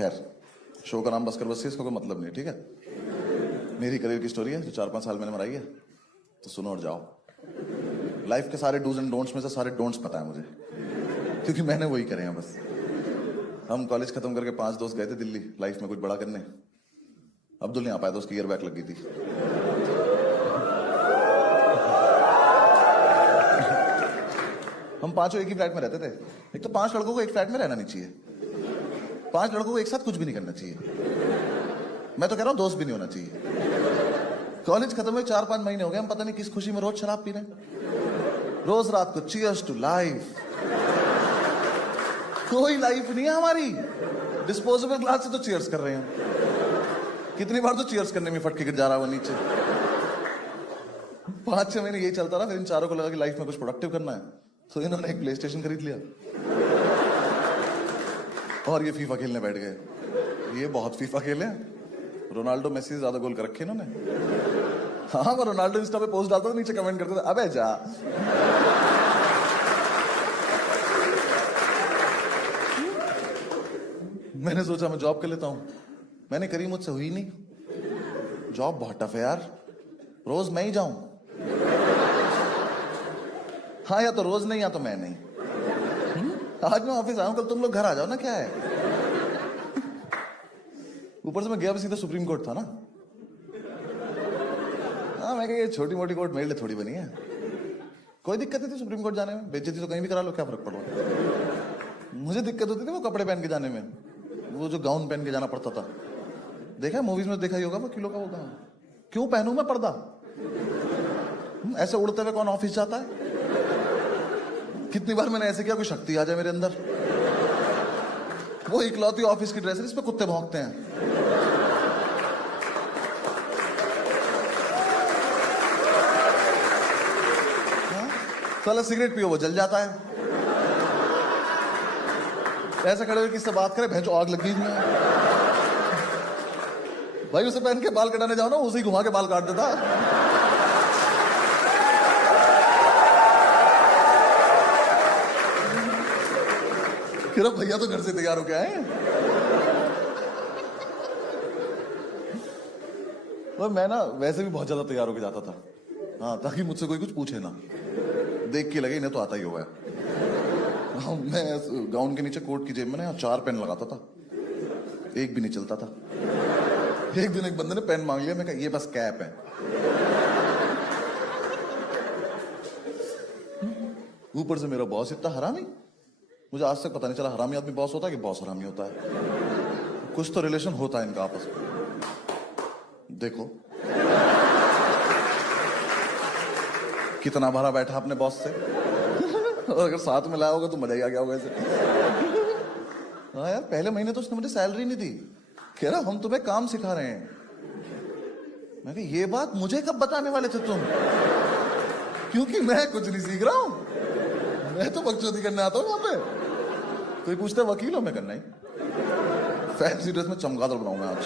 खैर, शो का नाम बस कर बस इसका कोई मतलब नहीं, ठीक है। मेरी करियर की स्टोरी है जो 4-5 साल मैंने मराई है, तो सुनो और जाओ। लाइफ के सारे डूज एंड डोंट्स में से सारे डोंट्स पता है मुझे, क्योंकि मैंने वही करे हैं बस। हम कॉलेज खत्म करके 5 दोस्त गए थे दिल्ली लाइफ में कुछ बड़ा करने। अब्दुल नहीं आ पाया था, उसकी ईयर बैक लग गई थी। हम पांचों एक ही फ्लैट में रहते थे। एक तो 5 लड़कों को एक फ्लैट में रहना नहीं चाहिए, 5 लड़कों को एक साथ कुछ भी नहीं करना चाहिए। मैं तो कह रहा हूं दोस्त भी नहीं होना चाहिए। कॉलेज खत्म हुए 4-5 महीने हो गए, हम पता नहीं किस खुशी में रोज शराब पी रहे हैं। रोज रात को चीयर्स टू लाइफ। कोई लाइफ नहीं है हमारी, डिस्पोजेबल ग्लास से तो चीयर्स कर रहे हैं। कितनी बार तो चीयर्स करने में फट के गिर जा रहा है वो नीचे। 5-6 महीने यही चलता रहा, फिर इन चारों को लगा कि लाइफ में कुछ प्रोडक्टिव करना है, तो इन्होंने एक प्ले स्टेशन खरीद लिया और ये फीफा खेलने बैठ गए। ये बहुत फीफा खेले, रोनाल्डो मेसी से ज्यादा गोल कर रखे इन्होंने। हाँ, मैं रोनाल्डो इंस्टा पे पोस्ट डालता था, नीचे कमेंट करते थे अबे जा। मैंने सोचा मैं जॉब कर लेता हूं, मैंने करी, मुझसे हुई नहीं। जॉब बहुत टफ है यार, रोज मैं ही जाऊं। हाँ, या तो रोज नहीं या तो मैं नहीं। आज मैं ऑफिस आया हूं, कल तुम लोग घर आ जाओ ना, क्या है। ऊपर से मैं गया भी सीधा सुप्रीम कोर्ट था ना। हाँ, मैं कहा ये छोटी मोटी कोर्ट मेरे लिए थोड़ी बनी है, कोई दिक्कत नहीं थी सुप्रीम कोर्ट जाने में। बेइज्जती तो कहीं भी करा लो, क्या फर्क पड़ रहा। मुझे दिक्कत होती थी वो कपड़े पहन के जाने में, वो जो गाउन पहन के जाना पड़ता था। देखा मूवीज में, देखा ही होगा वो किलो का वो गाउन। क्यों पहनूं मैं पर्दा? ऐसे उड़ते हुए कौन ऑफिस जाता है? कितनी बार मैंने ऐसे किया कोई शक्ति आ जाए मेरे अंदर। वो इकलौती ऑफिस की ड्रेस है, इस पे कुत्ते भौंकते हैं। साला सिगरेट पियो वो जल जाता है। ऐसे खड़े हुए किससे बात करे, भैंचो आग लगी इसमें। भाई उसे पहन के बाल कटाने जाओ ना, उसे ही घुमा के बाल काट देता। फिर भैया तो घर से तैयार हो के आए। और मैं ना वैसे भी बहुत ज्यादा तैयार होके जाता था, हाँ, ताकि मुझसे कोई कुछ पूछे ना, देख के लगे इन्हें तो आता ही होगा। मैं गाउन के नीचे कोट की जेब में ना 4 पेन लगाता था, एक भी नहीं चलता था। एक दिन एक बंदे ने पेन मांग लिया, मैं कहा ये बस कैप है। ऊपर से मेरा बॉस इतना हरामी, मुझे आज तक पता नहीं चला हरामी आदमी बॉस होता है कि बॉस हरामी होता है। कुछ तो रिलेशन होता है इनका आपस में। देखो कितना भरा बैठा अपने बॉस से। और अगर साथ में लाया होगा तो मजा ही आ गया होगा ऐसे। हाँ यार, पहले महीने तो उसने मुझे सैलरी नहीं दी, कह रहा हम तुम्हें काम सिखा रहे हैं। मैं कहा ये बात मुझे कब बताने वाले थे तुम, क्योंकि मैं कुछ नहीं सीख रहा हूं, मैं तो बकचोदी करने आता हूं वहां पे। कोई पूछता वकील हो, मैं करना ही फैंसी ड्रेस में चमगादड़ बनाऊंगा आज।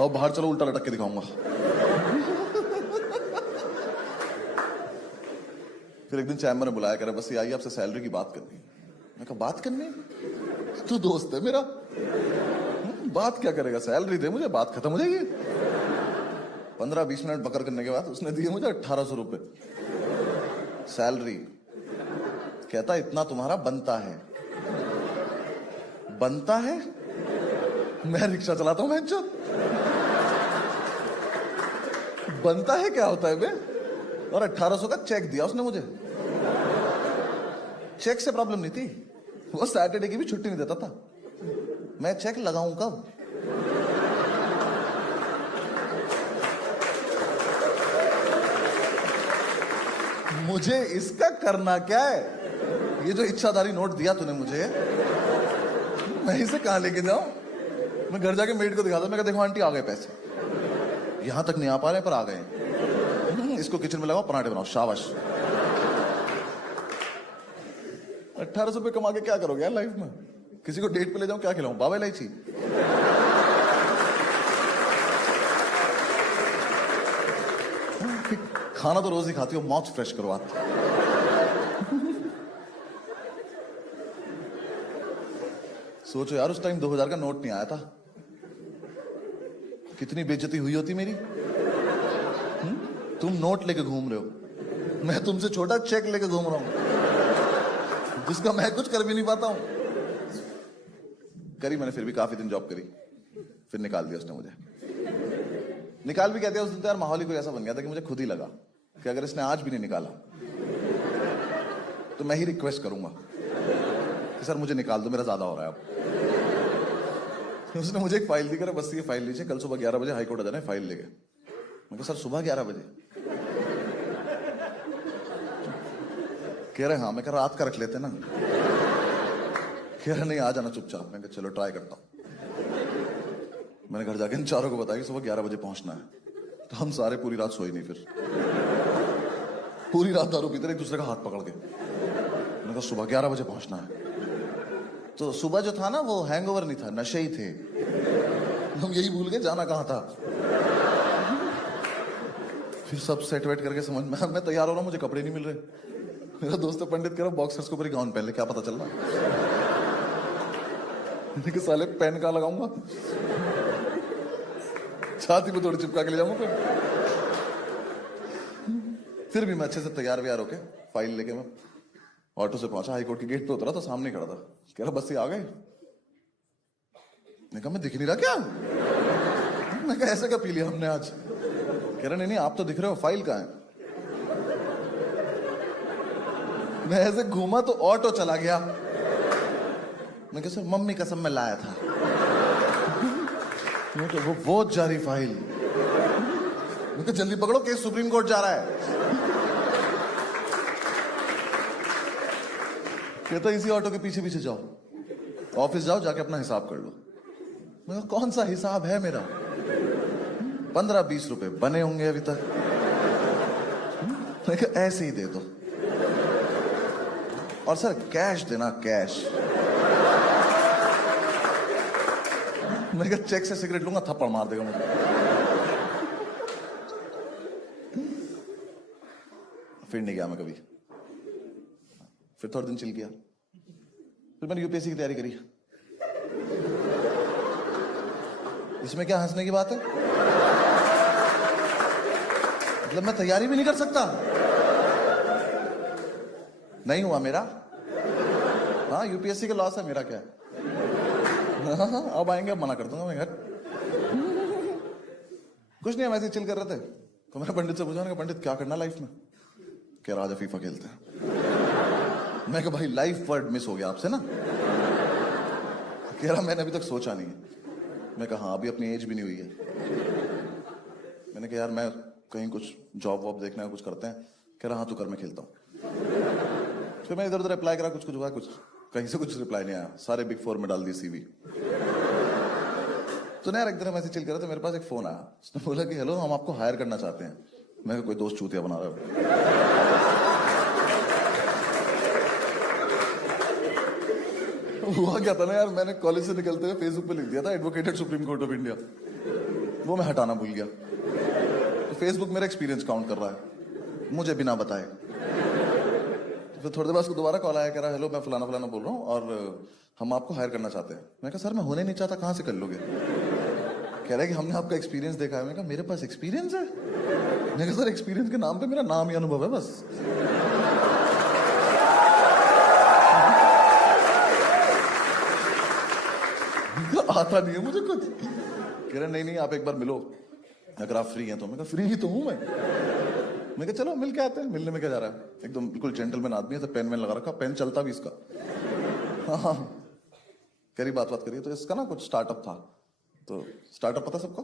और बाहर चलो उल्टा लटक के दिखाऊंगा। फिर एक दिन चैम्बर ने बुलाया, करे बस ये आइए आपसे सैलरी की बात करनी। मैं कहा बात करनी? तू दोस्त है मेरा, बात क्या करेगा, सैलरी दे मुझे, बात खत्म हो जाएगी। 15-20 मिनट बकर करने के बाद उसने दिए मुझे 1800 रुपए सैलरी। कहता इतना तुम्हारा बनता है। बनता है? मैं रिक्शा चलाता हूं बहनचोद। बनता है क्या होता है बे? और 1800 का चेक दिया उसने मुझे। चेक से प्रॉब्लम नहीं थी, वो सैटरडे की भी छुट्टी नहीं देता था। मैं चेक लगाऊं कब? मुझे इसका करना क्या है? ये जो इच्छाधारी नोट दिया तूने मुझे, मैं इसे कहां लेके जाऊं? मैं घर जाके मेड को दिखाता, मैं कहा देखो आंटी आ गए पैसे, यहां तक नहीं आ पा रहे पर आ गए। इसको किचन में लगाओ, पराठे बनाओ, शाबाश। 1800 रुपए कमा के क्या करोगे यार लाइफ में? किसी को डेट पे ले जाऊं, क्या खिलाऊं, बाबा इलायची? खाना तो रोज ही खाती हो, माउथ फ्रेश करो आप। सोचो यार, उस टाइम 2000 का नोट नहीं आया था, कितनी बेइज्जती हुई होती मेरी। तुम नोट लेके घूम रहे हो, मैं तुमसे छोटा चेक लेके घूम रहा हूं, जिसका मैं कुछ कर भी नहीं पाता हूं। करी मैंने, फिर भी काफी दिन जॉब करी, फिर निकाल दिया उसने मुझे। निकाल भी क्या दिया उस दिन तो यार, माहौल ही कोई ऐसा बन गया था कि मुझे खुद ही लगा कि अगर इसने आज भी नहीं निकाला तो मैं ही रिक्वेस्ट करूंगा कि सर मुझे निकाल दो, मेरा ज्यादा हो रहा है अब। उसने मुझे एक फाइल दी, कर बस ये फाइल लीजिए, कल सुबह 11 बजे हाईकोर्ट आ जाना है फाइल लेके। मैं कहा सर सुबह 11 बजे? कह रहे हाँ। मैं कहा रात का रख लेते ना। कह रहे नहीं, आ जाना चुपचाप। मैं कहा चलो ट्राई करता हूं। मैंने घर जाके इन चारों को बताया कि सुबह 11 बजे पहुंचना है। तो हम सारे पूरी रात सोए नहीं, फिर पूरी रात दारू पीते रहे, एक दूसरे का हाथ पकड़ के। मैंने कहा सुबह 11 बजे पहुंचना है। तो सुबह जो था ना, वो हैंगओवर नहीं था, नशे ही थे। हम यही भूल गए जाना कहां था। फिर सब सेट वेट करके समझ में, मैं तैयार हो रहा हूं, मुझे कपड़े नहीं मिल रहे। मेरा दोस्त पंडित कह रहा बॉक्सर्स के ऊपर गाउन पहन ले, क्या पता चल रहा। साले पेन कहां लगाऊंगा, छाती पे थोड़ी चिपका के ले जाऊंगा। फिर भी मैं अच्छे से तैयार व्यार होके फाइल लेके मैं ऑटो से पहुंचा, हाईकोर्ट के गेट पे उतरा तो सामने खड़ा था। कह रहा बस ये आ गए? मैं कहा मैं दिख नहीं रहा क्या? मैं कहा ऐसे क्या पी लिया हमने आज? कह रहा नहीं आप तो दिख रहे हो, फाइल कहां है? मैं ऐसे घूमा तो ऑटो चला गया। मैं कहा सर मम्मी कसम मैं लाया था। तो वो जा रही फाइल। मैं कहा जल्दी पकड़ो, केस सुप्रीम कोर्ट जा रहा है। कहता इसी ऑटो के पीछे पीछे जाओ, ऑफिस जाओ, जाके अपना हिसाब कर लो। मैं कहा कौन सा हिसाब है मेरा? 15-20 रुपए बने होंगे अभी तक। मैं कहा ऐसे ही दे दो, और सर कैश देना, कैश। मैं कहा चेक से सिगरेट लूंगा, थप्पड़ मार देगा मुझे। फिर नहीं गया मैं कभी। फिर थोड़े दिन चिल किया। फिर मैंने यूपीएससी की तैयारी करी। इसमें क्या हंसने की बात है? मतलब मैं तैयारी भी नहीं कर सकता? नहीं हुआ मेरा। हाँ यूपीएससी का लॉस है, मेरा क्या है? हाँ, अब आएंगे, अब मना कर दूंगा मैं घर। कुछ नहीं, हम ऐसे चिल कर रहे थे तो मैंने पंडित से पूछा, पंडित क्या करना लाइफ में? कह रहा आज फीफा खेलते हैं। मैं कहा भाई लाइफ वर्ड मिस हो गया आपसे ना। कह रहा मैंने अभी तक सोचा नहीं है। मैं कहा हाँ, अभी अपनी एज भी नहीं हुई है। मैंने कहा यार मैं कहीं कुछ जॉब वॉब देखना है, कुछ करते हैं। कह रहा हाँ तू कर, मैं खेलता हूँ। फिर मैं इधर उधर अप्लाई करा, कुछ हुआ, कुछ कहीं से कुछ रिप्लाई नहीं आया। सारे बिग 4 में डाल दी सीवी। तो ना यार एक दिन हम ऐसे चिल कर रहे थे, मेरे पास एक फोन आया। उसने बोला कि हेलो हम आपको हायर करना चाहते हैं। मैं कोई दोस्त चूतिया बना रहा हूं। हुआ क्या था ना यार, मैंने कॉलेज से निकलते हुए फेसबुक पे लिख दिया था advocated supreme court of India. वो मैं हटाना भूल गया। तो फेसबुक मेरा एक्सपीरियंस काउंट कर रहा है मुझे बिना बताए। फिर थोड़ी देर बाद उसको दोबारा कॉल आया, कह रहा हेलो मैं फलाना फलाना बोल रहा हूँ और हम आपको हायर करना चाहते हैं। मैं कहा सर मैं होने नहीं चाहता, कहाँ से कर लोगे? कह रहा है कि हमने आपका एक्सपीरियंस देखा है। मैं कहा मेरे पास एक्सपीरियंस है? मैं कहा सर एक्सपीरियंस के नाम पे मेरा नाम ही अनुभव है बस। आता नहीं है मुझे कुछ। कह रहे नहीं आप एक बार मिलो अगर आप फ्री हैं तो। मैं कहा फ्री ही तो हूं मैं कहा चलो मिल के आते हैं। मिलने में क्या जा रहा है, एकदम बिल्कुल जेंटलमैन आदमी है, तो पेन लगा रखा, पेन चलता भी इसका। हाँ करी बात करिए। तो इसका ना कुछ स्टार्टअप था। तो स्टार्टअप पता सबको?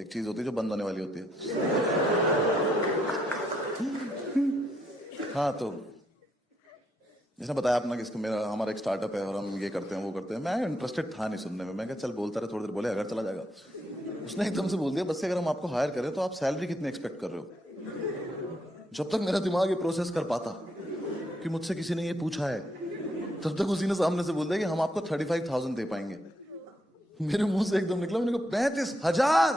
एक चीज होती है जो बंद होने वाली होती है। हाँ तो जिसने बताया अपना कि इसको हमारा एक स्टार्टअप है और हम ये करते हैं वो करते हैं। मैं इंटरेस्टेड था नहीं सुनने में। मैं कहा चल बोलता रहे, थोड़ी देर बोले अगर चला जाएगा। उसने एकदम से बोल दिया बस से अगर हम आपको हायर करें तो आप सैलरी कितनी एक्सपेक्ट कर रहे हो? जब तक मेरा दिमाग ये प्रोसेस कर पाता कि मुझसे किसी ने ये पूछा है, तब तक उसी ने सामने से बोल दिया कि हम आपको 35,000 दे पाएंगे। मेरे मुंह से एकदम निकला, मैंने कहा 35,000?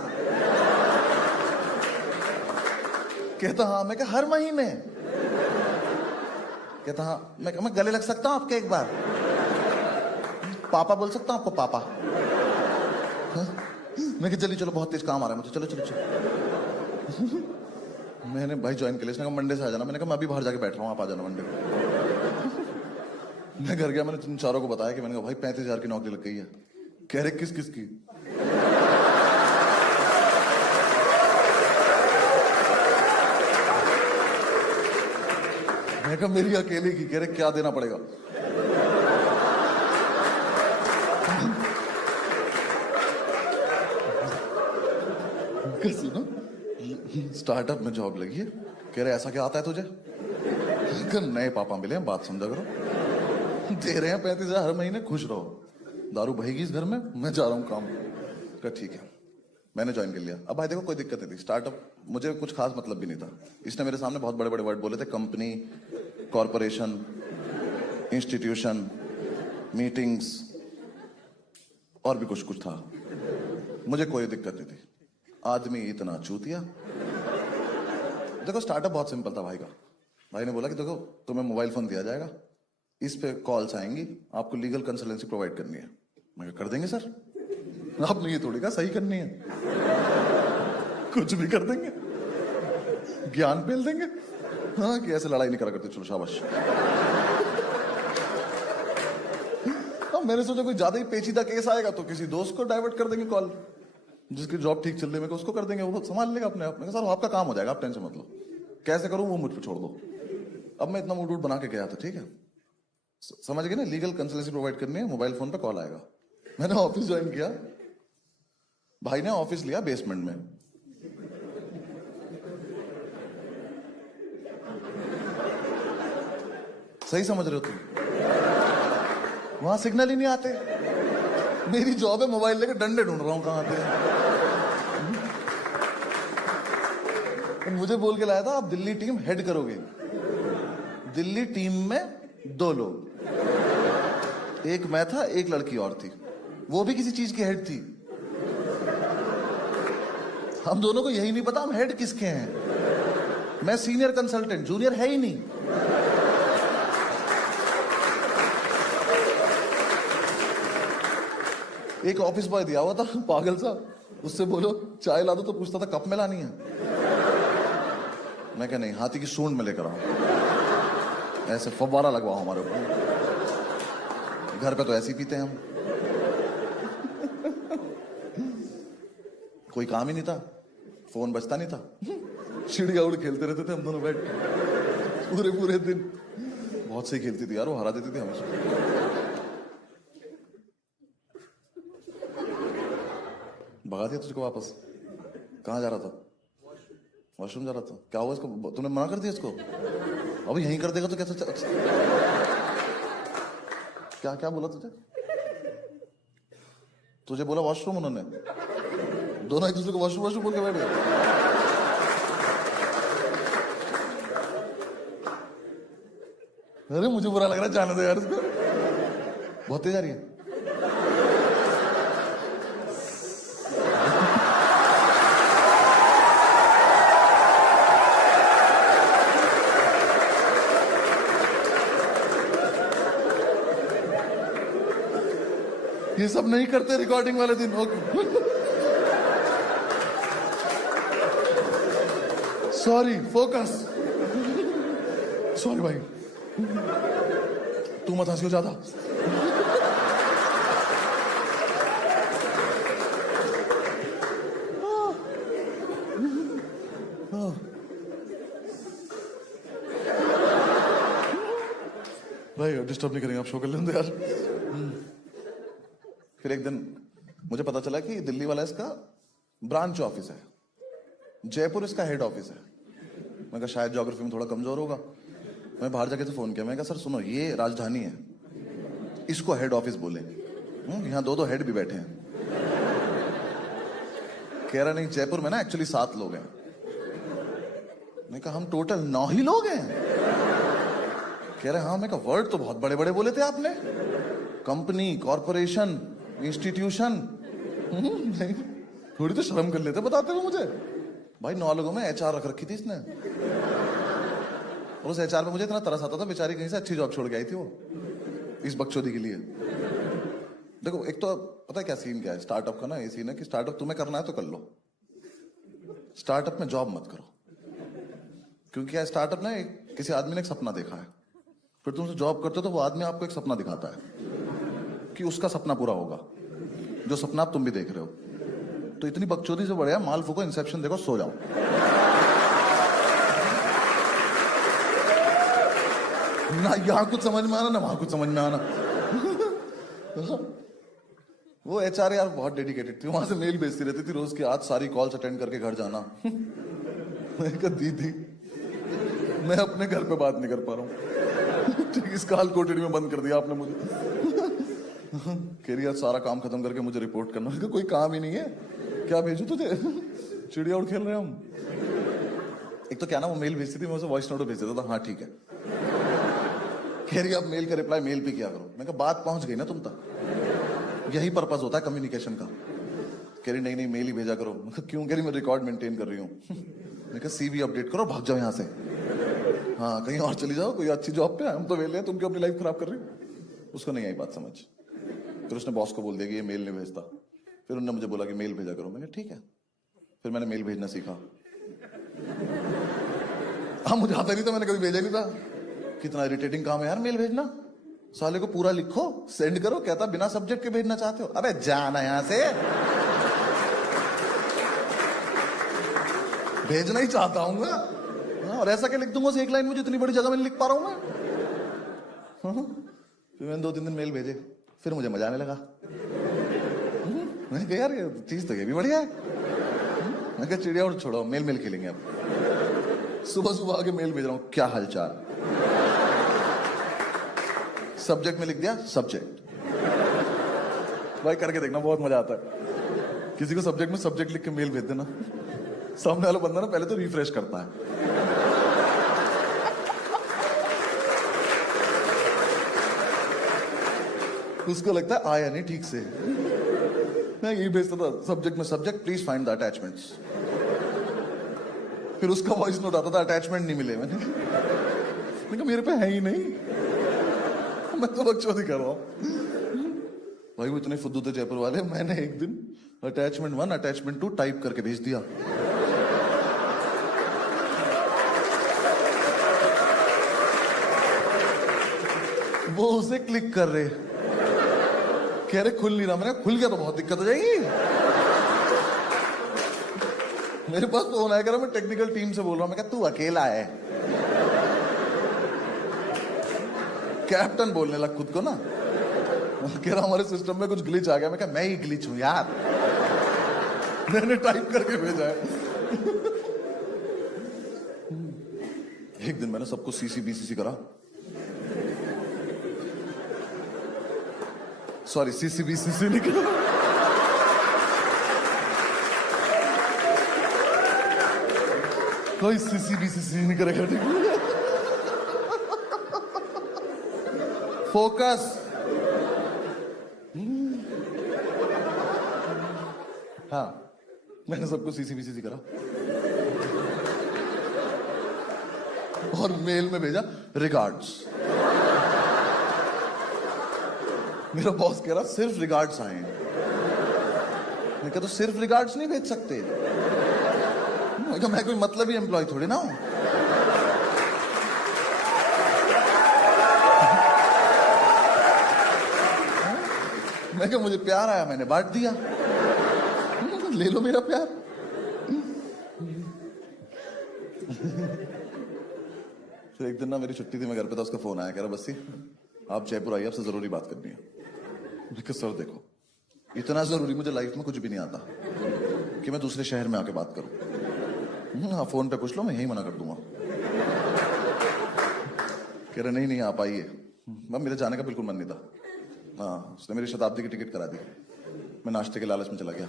कहता हाँ। मैं कहा हर महीने? कहता हाँ। मैं गले लग सकता हूं आपके एक बार? पापा बोल सकता हूँ आपको, पापा? हाँ? मैं कि चलिए चलो, बहुत तेज काम आ रहा है मुझे, चलो चलो चलो। मैंने भाई ज्वाइन कर लिया, उसने कहा मंडे से आ जाना। मैंने कहा मैं अभी बाहर जाके बैठ रहा हूँ, आप आ जाना मंडे को। मैं घर गया, मैंने इन चारों को बताया कि मैंने कहा भाई 35,000 की नौकरी लग गई है। कह रहे किस किस की? मैं कहा मेरी अकेले की। कह रहे क्या देना पड़ेगा? सुनो, स्टार्टअप में जॉब लगी है। कह रहे ऐसा क्या आता है तुझे? नए पापा मिले हैं, बात समझा करो। दे रहे हैं 35,000 हर महीने, खुश रहो। दारू बहेगी इस घर में, मैं जा रहा हूँ काम। कहा ठीक है, मैंने ज्वाइन कर लिया। अब भाई देखो कोई दिक्कत नहीं थी, स्टार्टअप मुझे कुछ खास मतलब भी नहीं था। इसने मेरे सामने बहुत बड़े बड़े वर्ड बोले थे, कंपनी, कॉरपोरेशन, इंस्टीट्यूशन, मीटिंग्स और भी कुछ कुछ था। मुझे कोई दिक्कत नहीं थी। आदमी इतना चूतिया। देखो स्टार्टअप बहुत सिंपल था भाई का। भाई ने बोला कि देखो तुम्हें मोबाइल फोन दिया जाएगा, इस पे कॉल्स आएंगी, आपको लीगल कंसल्टेंसी प्रोवाइड करनी है। मैं कर देंगे सर। आपने ये थोड़ी कहा सही करनी है, कुछ भी कर देंगे, ज्ञान पेल देंगे। हाँ कि ऐसे लड़ाई नहीं करा करते, चलो शाबाश। मैंने सोचा कोई ज्यादा ही पेचीदा केस आएगा तो किसी दोस्त को डाइवर्ट कर देंगे कॉल, जिसकी जॉब ठीक चल रही है, उसको कर देंगे, वो संभाल लेगा अपने आप में। सर आपका काम हो जाएगा, आप टेंशन मत लो, कैसे करूं वो मुझ पर छोड़ दो। अब मैं इतना मूड वूड बना के गया था, ठीक है, समझ गए ना, लीगल कंसल्टेंसी प्रोवाइड करनी है, मोबाइल फोन पे कॉल आएगा। मैंने ऑफिस ज्वाइन किया, भाई ने ऑफिस लिया बेसमेंट में। सही समझ रहे हो तुम? वहां सिग्नल ही नहीं आते। मेरी जॉब है मोबाइल लेके डंडे ढूंढ रहा हूं कहां आते हैं। मुझे बोल के लाया था आप दिल्ली टीम हेड करोगे। दिल्ली टीम में 2 लोग, एक मैं था, एक लड़की और थी, वो भी किसी चीज की हेड थी। हम दोनों को यही नहीं पता हम हेड किसके हैं। मैं सीनियर कंसल्टेंट, जूनियर है ही नहीं। एक ऑफिस बॉय दिया हुआ था पागल सा, उससे बोलो चाय ला दो तो पूछता था कप में लानी है। मैं क्या नहीं, हाथी की सूंड में लेकर आऊं, ऐसे फव्वारा लगवाओ हमारे ऊपर। घर पे तो ऐसे ही पीते हैं हम। कोई काम ही नहीं था, फोन बजता नहीं था, चिड़िया उड़ खेलते रहते थे हम दोनों बैठ पूरे पूरे दिन। बहुत सही खेलती थी यार वो, हरा देती थी हमेशा। भगा दिया तुझको वापस? कहाँ जा रहा था? वॉशरूम जा रहा था। क्या हुआ इसको? तूने मना कर दिया इसको? अभी यहीं कर देगा तो कैसे क्या क्या बोला तुझे? तुझे बोला वॉशरूम उन्होंने? दोनों एक दूसरे को वॉशरूम वॉशरूम बोल के बैठ गए। अरे मुझे बुरा लग रहा है, जाने दो यार इसको, बहुत तेज आ रही है। ये सब नहीं करते रिकॉर्डिंग वाले दिन। Sorry, focus. सॉरी भाई, तू मत हंसियो ज्यादा। भाई डिस्टर्ब नहीं करेंगे, आप शो कर लेंगे यार। फिर एक दिन मुझे पता चला कि दिल्ली वाला इसका ब्रांच ऑफिस है, जयपुर इसका हेड ऑफिस है। मैं कहा शायद ज्योग्राफी में थोड़ा कमजोर होगा। मैं बाहर जाके तो फोन किया, मैं कहा सर सुनो, ये राजधानी है, इसको हेड ऑफिस बोले। यहाँ 2 हेड भी बैठे हैं। कह रहा नहीं, जयपुर में ना एक्चुअली 7 लोग हैं। मैं कहा हम टोटल 9 ही लोग हैं। कह रहे हाँ। मैं कहा वर्ड तो बहुत बड़े बड़े बोले थे आपने, कंपनी, कॉरपोरेशन, इंस्टीट्यूशन। नहीं, थोड़ी तो शर्म कर लेते बताते हुए मुझे। भाई 9 लोगों में HR रख रखी थी इसने, और उस HR पे मुझे इतना तरस आता था, बेचारी कहीं से अच्छी जॉब छोड़ के आई थी वो इस बकचोदी के लिए। देखो एक तो पता है क्या सीन क्या है स्टार्टअप का ना, ये सीन है कि स्टार्टअप तुम्हें करना है तो कर लो, स्टार्टअप में जॉब मत करो। क्योंकि क्या स्टार्टअप ना किसी आदमी ने एक सपना देखा है, फिर तुम उसे जॉब करते हो तो वो आदमी आपको एक सपना दिखाता है कि उसका सपना पूरा होगा, जो सपना आप तुम भी देख रहे हो। तो इतनी बकचोदी से बढ़िया माल फूको, इंसेप्शन देखो, सो जाओ। ना यहाँ कुछ समझ में आना ना वहां कुछ समझ में आना। वो एचआर यार बहुत डेडिकेटेड थी, वहां से मेल भेजती रहती थी रोज की, आज सारी कॉल्स अटेंड करके घर जाना। मैं कहा दीदी मैं अपने घर पे बात नहीं कर पा रहा हूँ। ठीक, इस काल कोठड़ी में बंद कर दिया आपने मुझे। कह रही यार सारा काम खत्म करके मुझे रिपोर्ट करना है। कोई काम ही नहीं है, क्या भेजू तुझे? चिड़िया उड़ खेल रहे हैं हम। एक तो क्या ना वो मेल भेजती थी, मैं उसे वॉइस नोट भेज देता था, हाँ ठीक है। कह रही आप मेल का रिप्लाई मेल पे किया करो। मैं कहा बात पहुंच गई ना तुम तक, यही पर्पस होता है कम्युनिकेशन का। कह रही नहीं नहीं मेल ही भेजा करो। मैं कहा क्यों? कह रही मैं रिकॉर्ड मेंटेन कर रही हूँ। मैं कहा सीवी अपडेट करो, भाग जाओ यहाँ से, हाँ कहीं और चली जाओ, कोई अच्छी जॉब पे, हम तो वेले हैं, तुम क्यों अपनी लाइफ खराब कर रही हो? उसको नहीं आई बात समझ। फिर उसने बॉस को बोल दिया कि ये मेल नहीं भेजता। फिर उन्होंने मुझे बोला कि मेल भेजा करो। मैंने ठीक है, फिर मैंने मेल भेजना सीखा। हाँ मुझे आता नहीं था, मैंने कभी भेजा नहीं था। कितना इरिटेटिंग काम है यार मेल भेजना। साले को पूरा लिखो सेंड करो, कहता बिना सब्जेक्ट के भेजना चाहते हो, अबे जाना यहां से। भेजना ही चाहता हूँ और ऐसा क्या लिख दूंगा उसे एक लाइन में, जितनी बड़ी जगह में लिख पा रहा हूं मैं। फिर मैंने 2-3 दिन मेल भेजे, फिर मुझे मजा आने लगा। मैंने कहा यार ये चीज तो ये भी बढ़िया है। मैं कहा चिड़िया और छोड़ो, मेल मेल खेलेंगे अब। सुबह सुबह आके मेल भेज रहा हूँ, क्या हालचाल। सब्जेक्ट में लिख दिया सब्जेक्ट। भाई करके देखना, बहुत मजा आता है। किसी को सब्जेक्ट में सब्जेक्ट लिख के मेल भेज देना, सामने वाला बंदा ना पहले तो रिफ्रेश करता है। उसको लगता है आया नहीं ठीक से। मैं यही भेजता था सब्जेक्ट में subject please find the attachments. फिर उसका वॉइस नोट आता था अटैचमेंट नहीं मिले। मैंने कहा मेरे पे है ही नहीं, मैं तो बकचोदी कर रहा हूं। भाई वो इतने फुद्दू थे जयपुर वाले, मैंने एक दिन अटैचमेंट 1 अटैचमेंट 2 टाइप करके भेज दिया। वो उसे क्लिक कर रहे, कह रहे खुल नहीं रहा। मैंने खुल गया तो बहुत दिक्कत हो जाएगी। मेरे पास फोन आया, कह रहा मैं टेक्निकल टीम से बोल रहा हूं। मैं कहा तू अकेला है? कैप्टन बोलने लग खुद को ना। कह रहा हमारे सिस्टम में कुछ ग्लिच आ गया। मैं कहा मैं ही ग्लिच हूं यार, मैंने टाइप करके भेजा है। एक दिन मैंने सबको सीसी बीसीसी करा, सॉरी सीसी बीसीसी नहीं करा, कोई सीसी बीसीसी नहीं करेगा। ठीक है, फोकस। हाँ मैंने सबको सीसी बीसीसी करा और मेल में भेजा रिगार्ड्स। मेरा बॉस कह रहा सिर्फ रिगार्ड्स आए हैं। मैं कहा तो सिर्फ रिगार्ड्स नहीं भेज सकते। मैं कहा मैं कोई मतलब ही एम्प्लॉय थोड़ी ना हूं। मैं कहा मुझे प्यार आया मैंने बांट दिया, ले लो मेरा प्यार। फिर एक दिन ना मेरी छुट्टी थी, मैं घर पे था, उसका फोन आया, कह रहा बस्सी आप जयपुर आइए, आपसे जरूरी बात करनी है। मैं कहा सर देखो इतना जरूरी मुझे लाइफ में कुछ भी नहीं आता कि मैं दूसरे शहर में आके बात करूं। हाँ फोन पे पूछ लो, मैं यही मना कर दूंगा। कह रहे नहीं नहीं आप आइए। मेरे जाने का बिल्कुल मन नहीं था। हाँ उसने मेरी शताब्दी की टिकट करा दी। मैं नाश्ते के लालच में चला गया।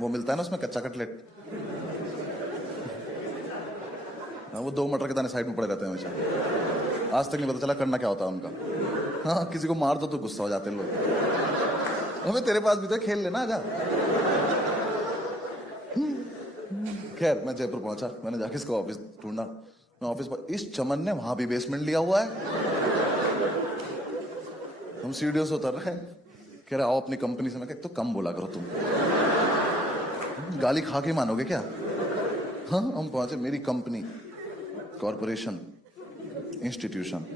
वो मिलता है ना उसमें कच्चा कटलेट, हाँ वो 2 मटर के दाने साइड में पड़े रहते हैं हमेशा। आज तक नहीं पता चला करना क्या होता है उनका। हाँ किसी को मार दो तो गुस्सा हो जाते हैं लोग। हमें तेरे पास भी तो खेल लेना आजा। खैर मैं जयपुर पहुंचा, मैंने जाके इसको ऑफिस ढूंढा। मैं ऑफिस पर, इस चमन ने वहां भी बेसमेंट लिया हुआ है। हम सीढ़ियों से उतर रहे हैं, कह रहे आओ अपनी कंपनी से। मैं कहा तो कम बोला करो तुम, गाली खा के मानोगे क्या? हाँ, हम पहुंचे मेरी कंपनी, कॉरपोरेशन, इंस्टीट्यूशन।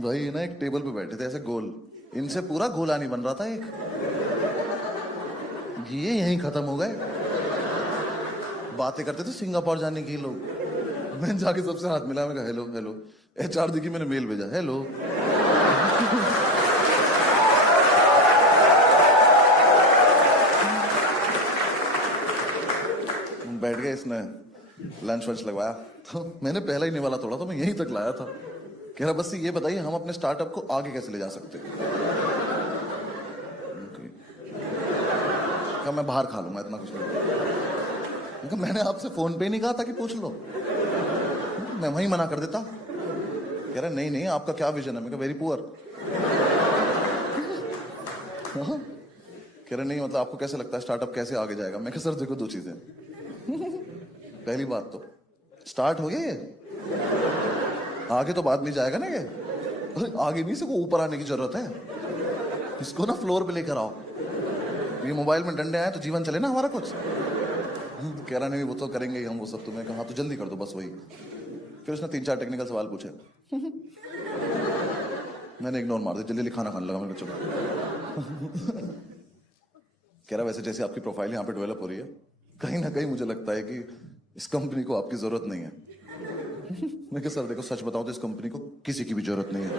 भाई ना एक टेबल पे बैठे थे ऐसे गोल, इनसे पूरा गोला नहीं बन रहा था एक, ये यहीं खत्म हो गए। बातें करते थे सिंगापुर जाने की लोग। मैंने जाके सबसे हाथ मिला, मैंने कहा हेलो हेलो। HR देखी, मैंने मेल भेजा, हेलो। बैठ गए, इसने लंच वंच लगवाया, तो मैंने पहला ही निवाला तोड़ा, तो मैं यहीं तक लाया था। कह रहा बस ये बताइए हम अपने स्टार्टअप को आगे कैसे ले जा सकते हैं। कहा मैं बाहर खा लूंगा, इतना कुछ नहीं। मैंने आपसे फोन पे नहीं कहा था कि पूछ लो, मैं वहीं मना कर देता। कह रहा नहीं नहीं आपका क्या विजन है? मैं कहा वेरी पुअर। कह रहे नहीं मतलब आपको कैसे लगता है स्टार्टअप कैसे आगे जाएगा? मैं कहा सर देखो दो चीजें, पहली बात तो स्टार्ट हो गया ये, आगे तो बाद में जाएगा ना, ये आगे नहीं, इसको ऊपर आने की जरूरत है, इसको ना फ्लोर पे लेकर आओ। ये मोबाइल में डंडे आए तो जीवन चले ना हमारा कुछ। कह रहा नहीं वो तो करेंगे ही हम वो सब। तुम्हें कहा तो जल्दी कर दो बस वही। फिर उसने 3-4 टेक्निकल सवाल पूछे, मैंने इग्नोर मार दिया, जल्दी जल्दी खाना खाने लगा। मैंने चुप। कह रहा वैसे जैसे आपकी प्रोफाइल यहाँ पे डेवलप हो रही है, कहीं ना कहीं मुझे लगता है कि इस कंपनी को आपकी जरूरत नहीं है। मैं कहा सर देखो सच बताऊं तो इस कंपनी को किसी की भी जरूरत नहीं है।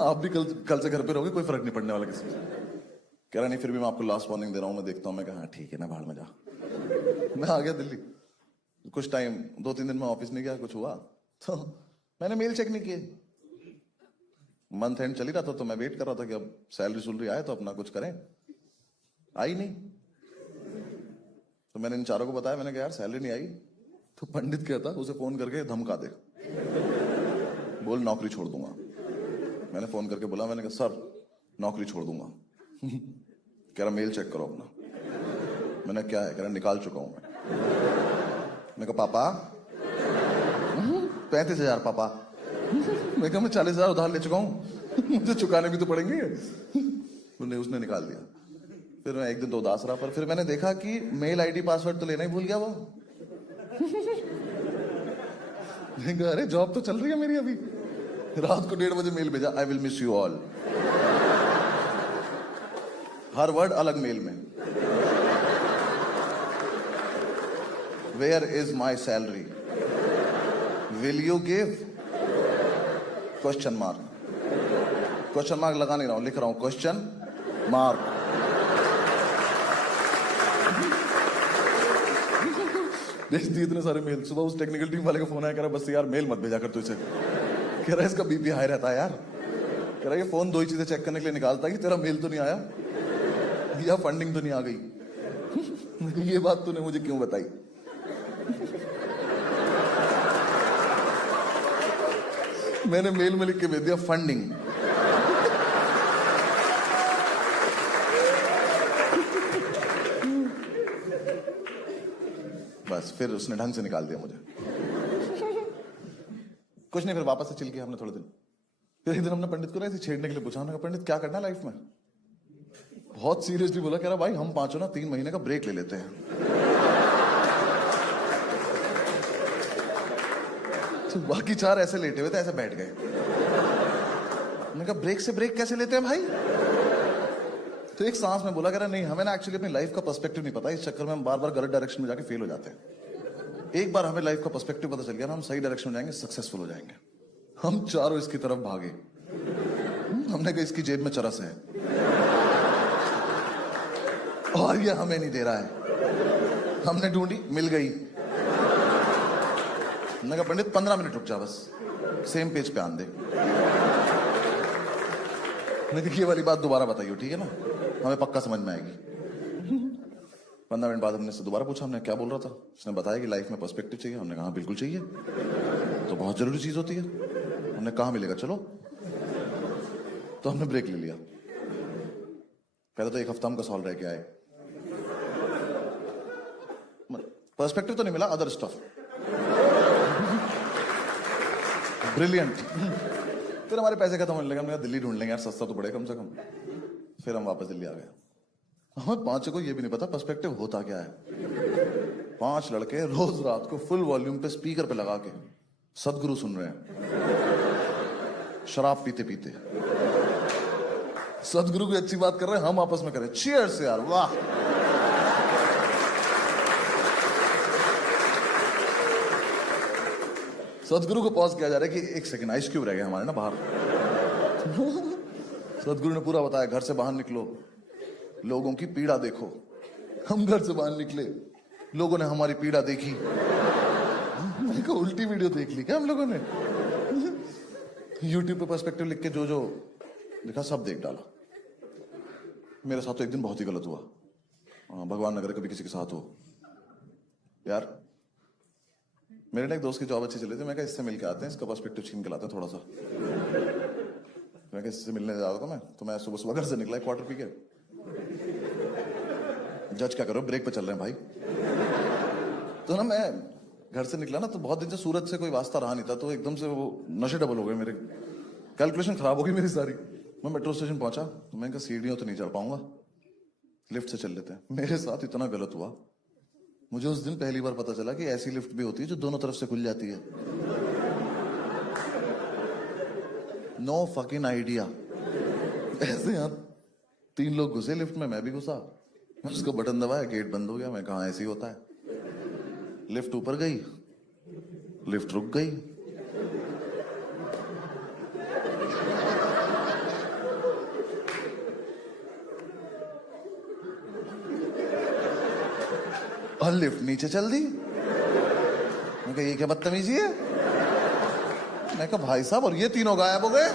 आप भी कल से घर पे रहोगे, कोई फर्क नहीं पड़ने वाला किसी से। कह रहा नहीं फिर भी मैं आपको लास्ट वार्निंग दे रहा हूं, मैं देखता हूं। मैं कहा हाँ ठीक है ना, बाहर में जा। मैं आ गया दिल्ली। कुछ टाइम 2-3 दिन में ऑफिस नहीं गया, कुछ हुआ तो मैंने मेल चेक नहीं किए। मंथ एंड चल ही रहा था, तो मैं वेट कर रहा था कि अब सैलरी सुलरी आए तो अपना कुछ करें। आई नहीं, तो मैंने इन चारों को बताया, मैंने कहा यार सैलरी नहीं आई। तो पंडित कहता उसे फोन करके धमका दे, बोल नौकरी छोड़ दूंगा। मैंने फोन करके बोला, मैंने कहा सर नौकरी छोड़ दूंगा। कह रहा मेल चेक करो अपना। मैंने क्या है? कह रहा निकाल चुका हूं मैं कहा पापा 35,000 पापा। मैं कहा मैं 40,000 उधार ले चुका हूं, मुझे चुकाने भी तो पड़ेंगे। उसने निकाल दिया। फिर मैं एक दिन तो उदास रहा, पर फिर मैंने देखा कि मेल आईडी पासवर्ड तो लेना ही भूल गया वो। मैं कहा अरे जॉब तो चल रही है मेरी अभी। रात को 1:30 बजे मेल भेजा, I will miss you all. हर वर्ड अलग मेल में। Where is my salary? Will you give? Question mark. Question mark लगा नहीं रहा हूं, लिख रहा हूं क्वेश्चन मार्क। भेज दिए इतने सारे मेल। सुबह उस टेक्निकल टीम वाले का फोन आया, कह रहा बस यार मेल मत भेजा कर तू इसे। कह रहा इसका बीपी हाई रहता है यार। कह रहा ये फोन 2 ही चीजें चेक करने के लिए निकालता है कि तेरा मेल तो नहीं आया या फंडिंग तो नहीं आ गई। ये बात तूने मुझे क्यों बताई? मैंने मेल में लिख के भेज दिया फंडिंग। बस फिर उसने ढंग से निकाल दिया मुझे। कुछ नहीं, फिर वापस से चिल किया हमने थोड़े दिन। फिर एक दिन हमने पंडित को ना ऐसे छेड़ने के लिए पूछा, हमने कहा पंडित क्या करना है लाइफ में? बहुत सीरियसली बोला, कह रहा भाई हम पांचों ना 3 महीने का ब्रेक ले लेते हैं। तो बाकी 4 ऐसे लेटे हुए थे, ऐसे बैठ गए। मैंने कहा ब्रेक से ब्रेक कैसे लेते हैं भाई? तो एक सांस में बोला, कह रहा नहीं हमें ना एक्चुअली अपनी लाइफ का पर्सपेक्टिव नहीं पता, इस चक्कर में हम बार बार गलत डायरेक्शन में जाके फेल हो जाते हैं। एक बार हमें लाइफ का पर्सपेक्टिव पता चल गया ना, हम सही डायरेक्शन में जाएंगे, सक्सेसफुल हो जाएंगे। हम चारों इसकी तरफ भागे। हमने कहा इसकी जेब में चरस है और ये हमें नहीं दे रहा है। हमने ढूंढी, मिल गई। मैंने कहा पंडित 15 मिनट रुक जा, बस सेम पेज पे आन दे। मैंने कहा ये वाली बात दोबारा बताइए, ठीक है ना, हमें पक्का समझ में आएगी। 15 मिनट बाद हमने इससे दोबारा पूछा, हमने क्या बोल रहा था? उसने बताया कि लाइफ में पर्सपेक्टिव चाहिए। हमने कहा बिल्कुल चाहिए, तो बहुत जरूरी चीज होती है। हमने कहा मिलेगा, चलो। तो हमने ब्रेक ले लिया। पहले तो 1 हफ्ता हमको सॉल्व रह के आए। पर्सपेक्टिव तो नहीं मिला, अदर स्टफ ब्रिलियंट। फिर हमारे पैसे खत्म होने लगे, हमने कहा दिल्ली ढूंढ लेंगे यार, सस्ता तो पड़े कम से कम। फिर हम वापस दिल्ली आ गए। हमें पांचों को ये भी नहीं पता पर्सपेक्टिव होता क्या है। 5 लड़के रोज रात को फुल वॉल्यूम पे स्पीकर पे लगा के सदगुरु सुन रहे हैं, शराब पीते पीते सदगुरु की अच्छी बात कर रहे हैं, हम आपस में करें चीयर्स यार, वाह। सदगुरु को पॉज किया जा रहा है कि 1 सेकंड, आइस क्यूब रह गए हमारे ना बाहर। सदगुरु ने पूरा बताया, घर से बाहर निकलो, लोगों की पीड़ा देखो। हम घर से बाहर निकले, लोगों ने हमारी पीड़ा देखी। मैंने कहा उल्टी वीडियो देख ली क्या हम लोगों ने? यूट्यूब पे पर्सपेक्टिव लिख के जो जो लिखा सब देख डाला। मेरे साथ तो एक दिन बहुत ही गलत हुआ। भगवान न करे कभी किसी के साथ हो। यार मेरे ना एक दोस्त की जॉब अच्छी चली थी, मैं कहा इससे मिल के आते हैं, इसका पर्सपेक्टिव छीन के लाते हैं थोड़ा सा। मैं इससे मिलने जा रहा था मैं, तो मैं सुबह सुबह घर से निकला क्वार्टर पी के। जज क्या करो, ब्रेक पे चल रहे हैं भाई। तो ना मैं घर से निकला ना, तो बहुत दिन से सूरत से कोई वास्ता रहा नहीं था, तो एकदम से वो नशे डबल हो गए मेरे, कैलकुलेशन खराब हो गई मेरी सारी। मैं मेट्रो स्टेशन पहुंचा तो मैंने कहा सीढ़ियों तो नहीं चढ़ पाऊंगा, लिफ्ट से चल लेते हैं। मेरे साथ इतना गलत हुआ, मुझे उस दिन पहली बार पता चला कि ऐसी लिफ्ट भी होती है जो दोनों तरफ से खुल जाती है। No fucking idea. ऐसे यहाँ 3 लोग घुसे लिफ्ट में, मैं भी घुसा। उसको बटन दबाया, गेट बंद हो गया। मैं कहा ऐसे ही होता है। लिफ्ट ऊपर गई, लिफ्ट रुक गई। और लिफ्ट नीचे चल दी। मैं कहा ये क्या बदतमीजी है? मैं कहा भाई साहब, और ये तीनों गायब हो गए।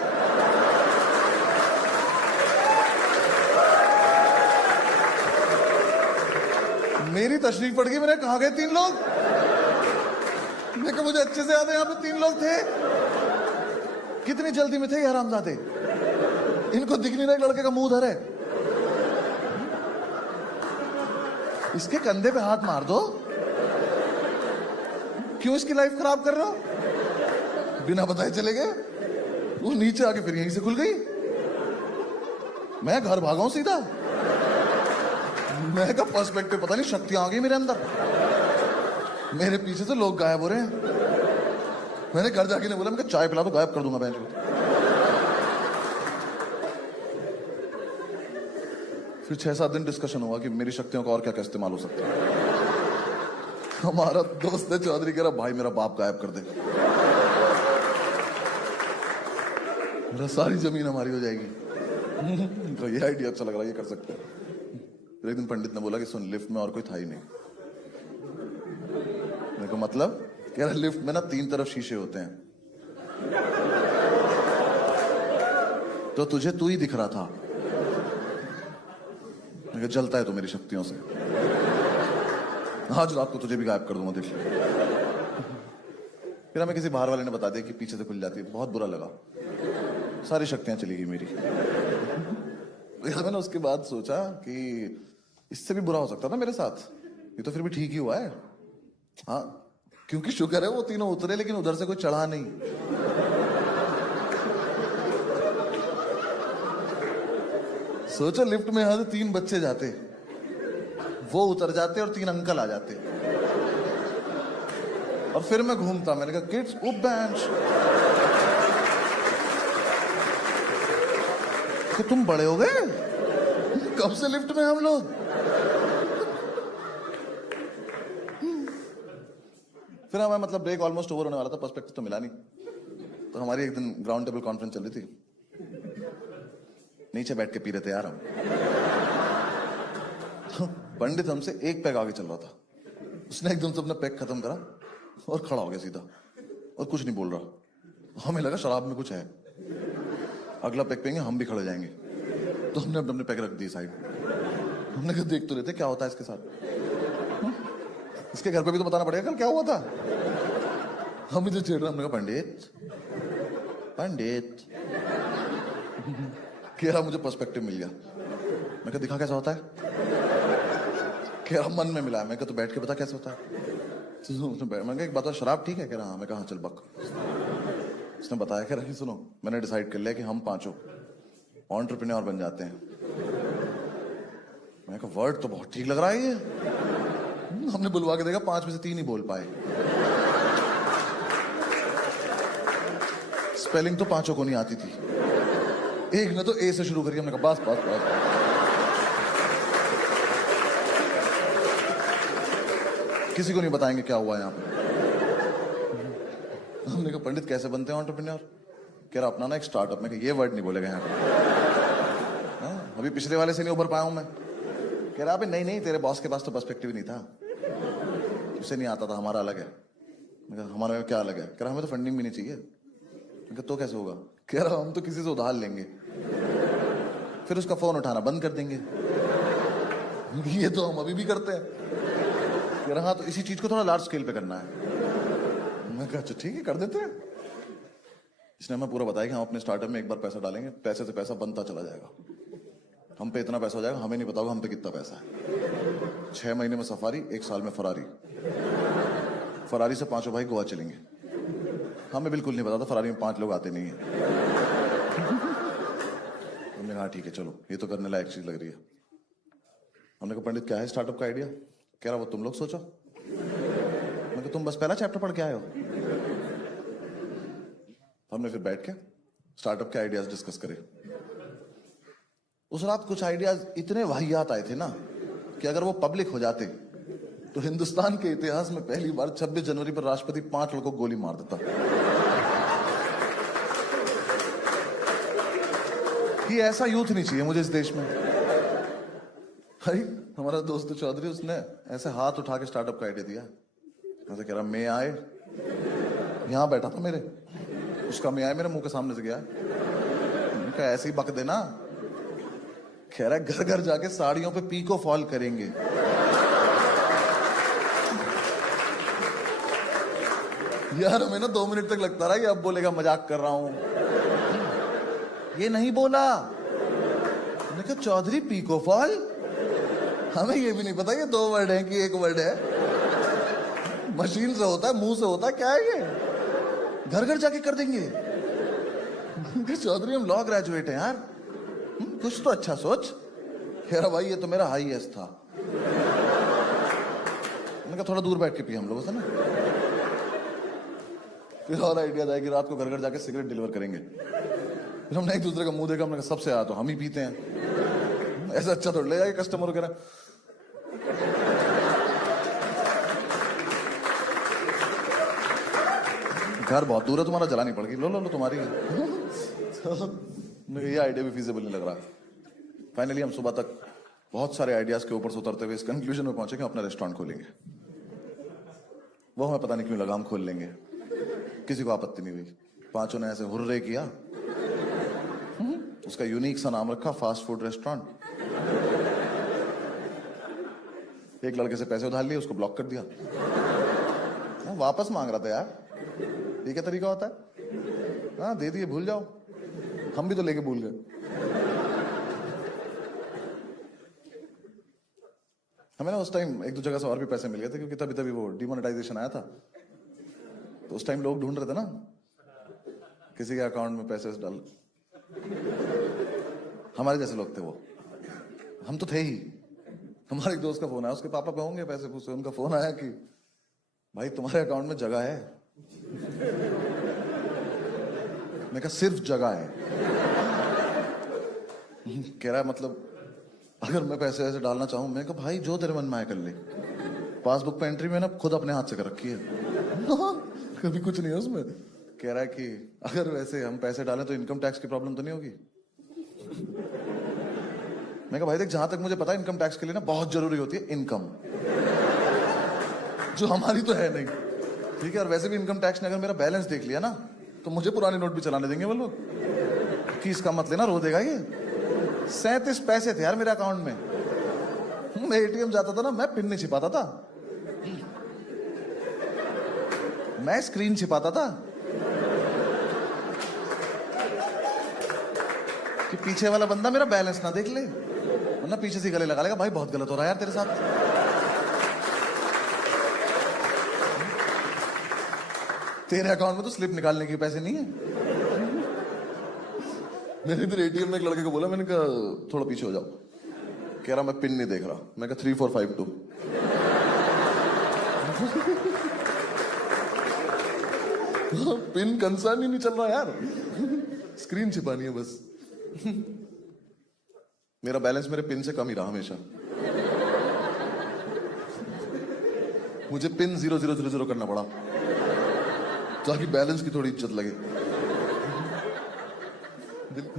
मेरी तशरीफ पड़ गई, मैंने कहा गए 3 लोग? मैं कहा मुझे अच्छे से याद है यहाँ पे 3 लोग थे। कितनी जल्दी में थे ये हरामजादे, इनको दिख नहीं रहा लड़के का मुंह धरे। इसके कंधे पे हाथ मार दो, क्यों इसकी लाइफ खराब कर रहे हो? बिना बताए चले गए। वो नीचे आके फिर यहीं से खुल गई। मैं घर भागा हूं सीधा। मैं का पर्सपेक्टिव पता नहीं, शक्तियां आ गई मेरे अंदर। मेरे पीछे से लोग गायब हो रहे हैं। मैंने घर जाके नहीं बोला, मैं चाय पिला दो, गायब कर दूंगा बेंच को। फिर 6-7 दिन डिस्कशन हुआ कि मेरी शक्तियों का और क्या क्या इस्तेमाल हो सकता है। हमारा दोस्त ने चौधरी कह रहा भाई मेरा बाप गायब कर दे, मेरा सारी जमीन हमारी हो जाएगी। तो ये आइडिया अच्छा लग रहा है, ये कर सकते हैं। फिर एक दिन पंडित ने बोला कि सुन, लिफ्ट में और कोई था ही नहीं। मेरे को मतलब कह रहा लिफ्ट में ना 3 तरफ शीशे होते हैं, तो तुझे तू ही दिख रहा था। जलता है तो मेरी शक्तियों से, आज रात को तुझे भी गायब कर दूंगा, देख ले। फिर हमें किसी बाहर वाले ने बता दिया कि पीछे से खुल जाती है। बहुत बुरा लगा, सारी शक्तियां चली गई मेरी। मैंने उसके बाद सोचा कि इससे भी बुरा हो सकता था मेरे साथ, ये तो फिर भी ठीक ही हुआ है। हाँ, क्योंकि शुक्र है वो तीनों उतरे, लेकिन उधर से कोई चढ़ा नहीं। सोचो लिफ्ट में यहां से 3 बच्चे जाते, वो उतर जाते और 3 अंकल आ जाते, और फिर मैं घूमता। मैंने कहा किड्स उप बेंच, कि तुम बड़े हो गए, कब से लिफ्ट में हम लोग। फिर हमें मतलब ब्रेक ऑलमोस्ट ओवर होने वाला था, पर्सपेक्टिव तो मिला नहीं। तो हमारी एक दिन ग्राउंड टेबल कॉन्फ्रेंस चल रही थी, नीचे बैठ के पी रहे थे यार हम। तो पंडित हमसे 1 पैग आगे चल रहा था, उसने एकदम से अपना पैग खत्म करा और खड़ा हो गया सीधा, और कुछ नहीं बोल रहा। हमें लगा शराब में कुछ है, अगला पैग पिएंगे हम भी खड़े जाएंगे। तो हमने अपने पैग रख दिए साइड। हमने कहा देख तो लेते क्या होता है इसके साथ, इसके घर पे भी तो बताना पड़ेगा कल क्या हुआ था। हम इधर छेड़ रहे, हमने कहा पंडित पंडित क्या, मुझे पर्सपेक्टिव मिल गया। मैं कहा दिखा कैसा होता है? क्या मन में मिला? मैं कहा तो बैठ के बता कैसे होता है। मैं कहा एक बात, शराब ठीक है? कह रहा हाँ। मैं कहा चल बक। उसने बताया कि रही सुनो, मैंने डिसाइड कर लिया कि हम पांचों एंटरप्रेन्योर बन जाते हैं। मैंने कहा वर्ड तो बहुत ठीक लग रहा है ये। हमने बुलवा के देखा 5 में से 3 ही बोल पाए। स्पेलिंग तो पांचों को नहीं आती थी। एक ने तो ए से शुरू करी, हमने कहा बस बस बस। किसी को नहीं बताएंगे क्या हुआ यहाँ पे। हमने कहा पंडित कैसे बनते हैं एंटरप्रेन्योर? कह रहा अपना ना एक स्टार्टअप में। ये वर्ड नहीं बोलेगा यहाँ पे। अभी पिछले वाले से नहीं उभर पाया हूं मैं। कह रहा नहीं नहीं, तेरे बॉस के पास तो पर्सपेक्टिव नहीं था, उसे नहीं आता था, हमारा अलग है। मैं कहा हमारा क्या अलग है? कह रहा हमें तो फंडिंग भी नहीं चाहिए। मैं कहा तो कैसे होगा? कह रहा हम तो किसी से उधार लेंगे, फिर उसका फोन उठाना बंद कर देंगे। ये तो हम अभी भी करते हैं। कह रहा हाँ, तो इसी चीज को थोड़ा लार्ज स्केल पे करना है। मैं कहा अच्छा ठीक है, कर देते हैं। इसने हमें पूरा बताया कि हम अपने स्टार्टअप में एक बार पैसा डालेंगे, पैसे से पैसा बनता चला जाएगा। हम पे इतना पैसा हो जाएगा, हमें नहीं पता होगा हम पे कितना पैसा है। 6 महीने में सफारी, 1 साल में फरारी। फरारी से 5 भाई गोवा चलेंगे। हमें बिल्कुल नहीं पता था फरारी में 5 लोग आते नहीं है। हमने कहा ठीक है चलो, ये तो करने लायक चीज लग रही है। हमने कहा पंडित क्या है स्टार्टअप का आइडिया? कह रहा वो तुम लोग सोचो। मैं कहा तुम बस पहला चैप्टर पढ़ के आए हो। हमने फिर बैठ के स्टार्टअप के आइडियाज डिस्कस करे। उस रात कुछ आइडियाज इतने वाहियात आए थे ना कि अगर वो पब्लिक हो जाते तो हिंदुस्तान के इतिहास में पहली बार 26 जनवरी पर राष्ट्रपति 5 लोगों को गोली मार देता। कि ऐसा यूथ नहीं चाहिए मुझे इस देश में। भाई हमारा दोस्त चौधरी, उसने ऐसे हाथ उठा के स्टार्टअप का आइडिया दिया। मैं कह रहा मैं आए, यहां बैठा था मेरे, उसका मैं आए मेरे मुंह के सामने से गया। उनका ऐसे ही बक देना। कह रहा घर घर जाके साड़ियों पे पीको फॉल करेंगे। यार हमें ना 2 मिनट तक लगता रहा कि अब बोलेगा मजाक कर रहा हूं। ये नहीं बोला। मैंने कहा चौधरी पीको फॉल? हमें ये भी नहीं पता ये 2 वर्ड है कि 1 वर्ड है। मशीन से होता है, मुंह से होता है, क्या है ये? घर घर जाके कर देंगे। चौधरी हम लॉ ग्रेजुएट हैं यार, कुछ तो अच्छा सोच। कह रहा भाई ये तो मेरा हाईएस्ट था। मैंने कहा थोड़ा दूर बैठ के पिए हम लोगों से ना। फिर और आइडिया था कि रात को घर घर जाके सिगरेट डिलीवर करेंगे। फिर हमने एक दूसरे का मुंह देखा, हमने कहा सबसे आया तो हम ही पीते हैं, ऐसा अच्छा थोड़ा ले जाए कस्टमर वगैरह। घर बहुत दूर है, तुम्हारा जलानी पड़ेगी, लो लो लो तुम्हारी। ये आइडिया भी फीजिबल नहीं लग रहा। फाइनली हम सुबह तक बहुत सारे आइडियाज के ऊपर से उतरते हुए इस कंक्लूजन में पहुंचे कि अपना रेस्टोरेंट खोलेंगे। वो हमें पता नहीं क्यों लगा हम खोल लेंगे, किसी को आपत्ति नहीं हुई। 5 ने ऐसे हुर्रे किया। उसका यूनिक सा नाम रखा फास्ट फूड रेस्टोरेंट। एक लड़के से पैसे उधार लिए, उसको ब्लॉक कर दिया। वापस मांग रहा था यार, ये क्या तरीका होता है? हाँ दे दिए, भूल जाओ। हम भी तो लेके भूल गए। हमें ना उस टाइम 1-2 जगह से और भी पैसे मिल गए थे, क्योंकि तभी तभी वो डिमोनेटाइजेशन आया था। तो उस टाइम लोग ढूंढ रहे थे ना किसी के अकाउंट में पैसे डाल। हमारे जैसे लोग थे वो, हम तो थे ही। हमारे एक दोस्त का फोन आया, उसके पापा पे होंगे पैसे पूछे। उनका फोन आया कि भाई तुम्हारे अकाउंट में जगह है। मैं कहा सिर्फ जगह है? कह रहा है मतलब अगर मैं पैसे ऐसे डालना चाहूं? मैं कहा भाई जो तेरे मन में आए कर ले। पासबुक पे एंट्री में ना खुद अपने हाथ से कर रखी है। कभी कुछ नहीं है उसमें। कह रहा है कि अगर वैसे हम पैसे डालें तो इनकम टैक्स की प्रॉब्लम तो नहीं होगी? मैं कहा भाई देख, जहां तक मुझे पता है इनकम टैक्स के लिए ना बहुत जरूरी होती है इनकम, जो हमारी तो है नहीं। ठीक है, और वैसे भी इनकम टैक्स ने अगर मेरा बैलेंस देख लिया ना तो मुझे पुराने नोट भी चलाने देंगे वो लोग कि इसका मत लेना, रो देगा ये। 37 पैसे थे यार मेरे अकाउंट में। मैं एटीएम जाता था ना, मैं पिन नहीं छिपाता था, मैं स्क्रीन छिपाता था कि पीछे वाला बंदा मेरा बैलेंस ना देख ले, वरना पीछे से गले लगा लेगा, भाई बहुत गलत हो रहा है यार तेरे साथ। तेरे अकाउंट में तो स्लिप निकालने के पैसे नहीं है। मैंने इधर एटीएम में एक लड़के को बोला, मैंने कहा थोड़ा पीछे हो जाओ। कह रहा मैं पिन नहीं देख रहा। मैं कहा 3452। पिन कंसर्न ही नहीं चल रहा यार, स्क्रीन छिपानी है बस। मेरा बैलेंस मेरे पिन से कम ही रहा हमेशा। मुझे पिन 0000 करना पड़ा ताकि बैलेंस की थोड़ी इज्जत लगे।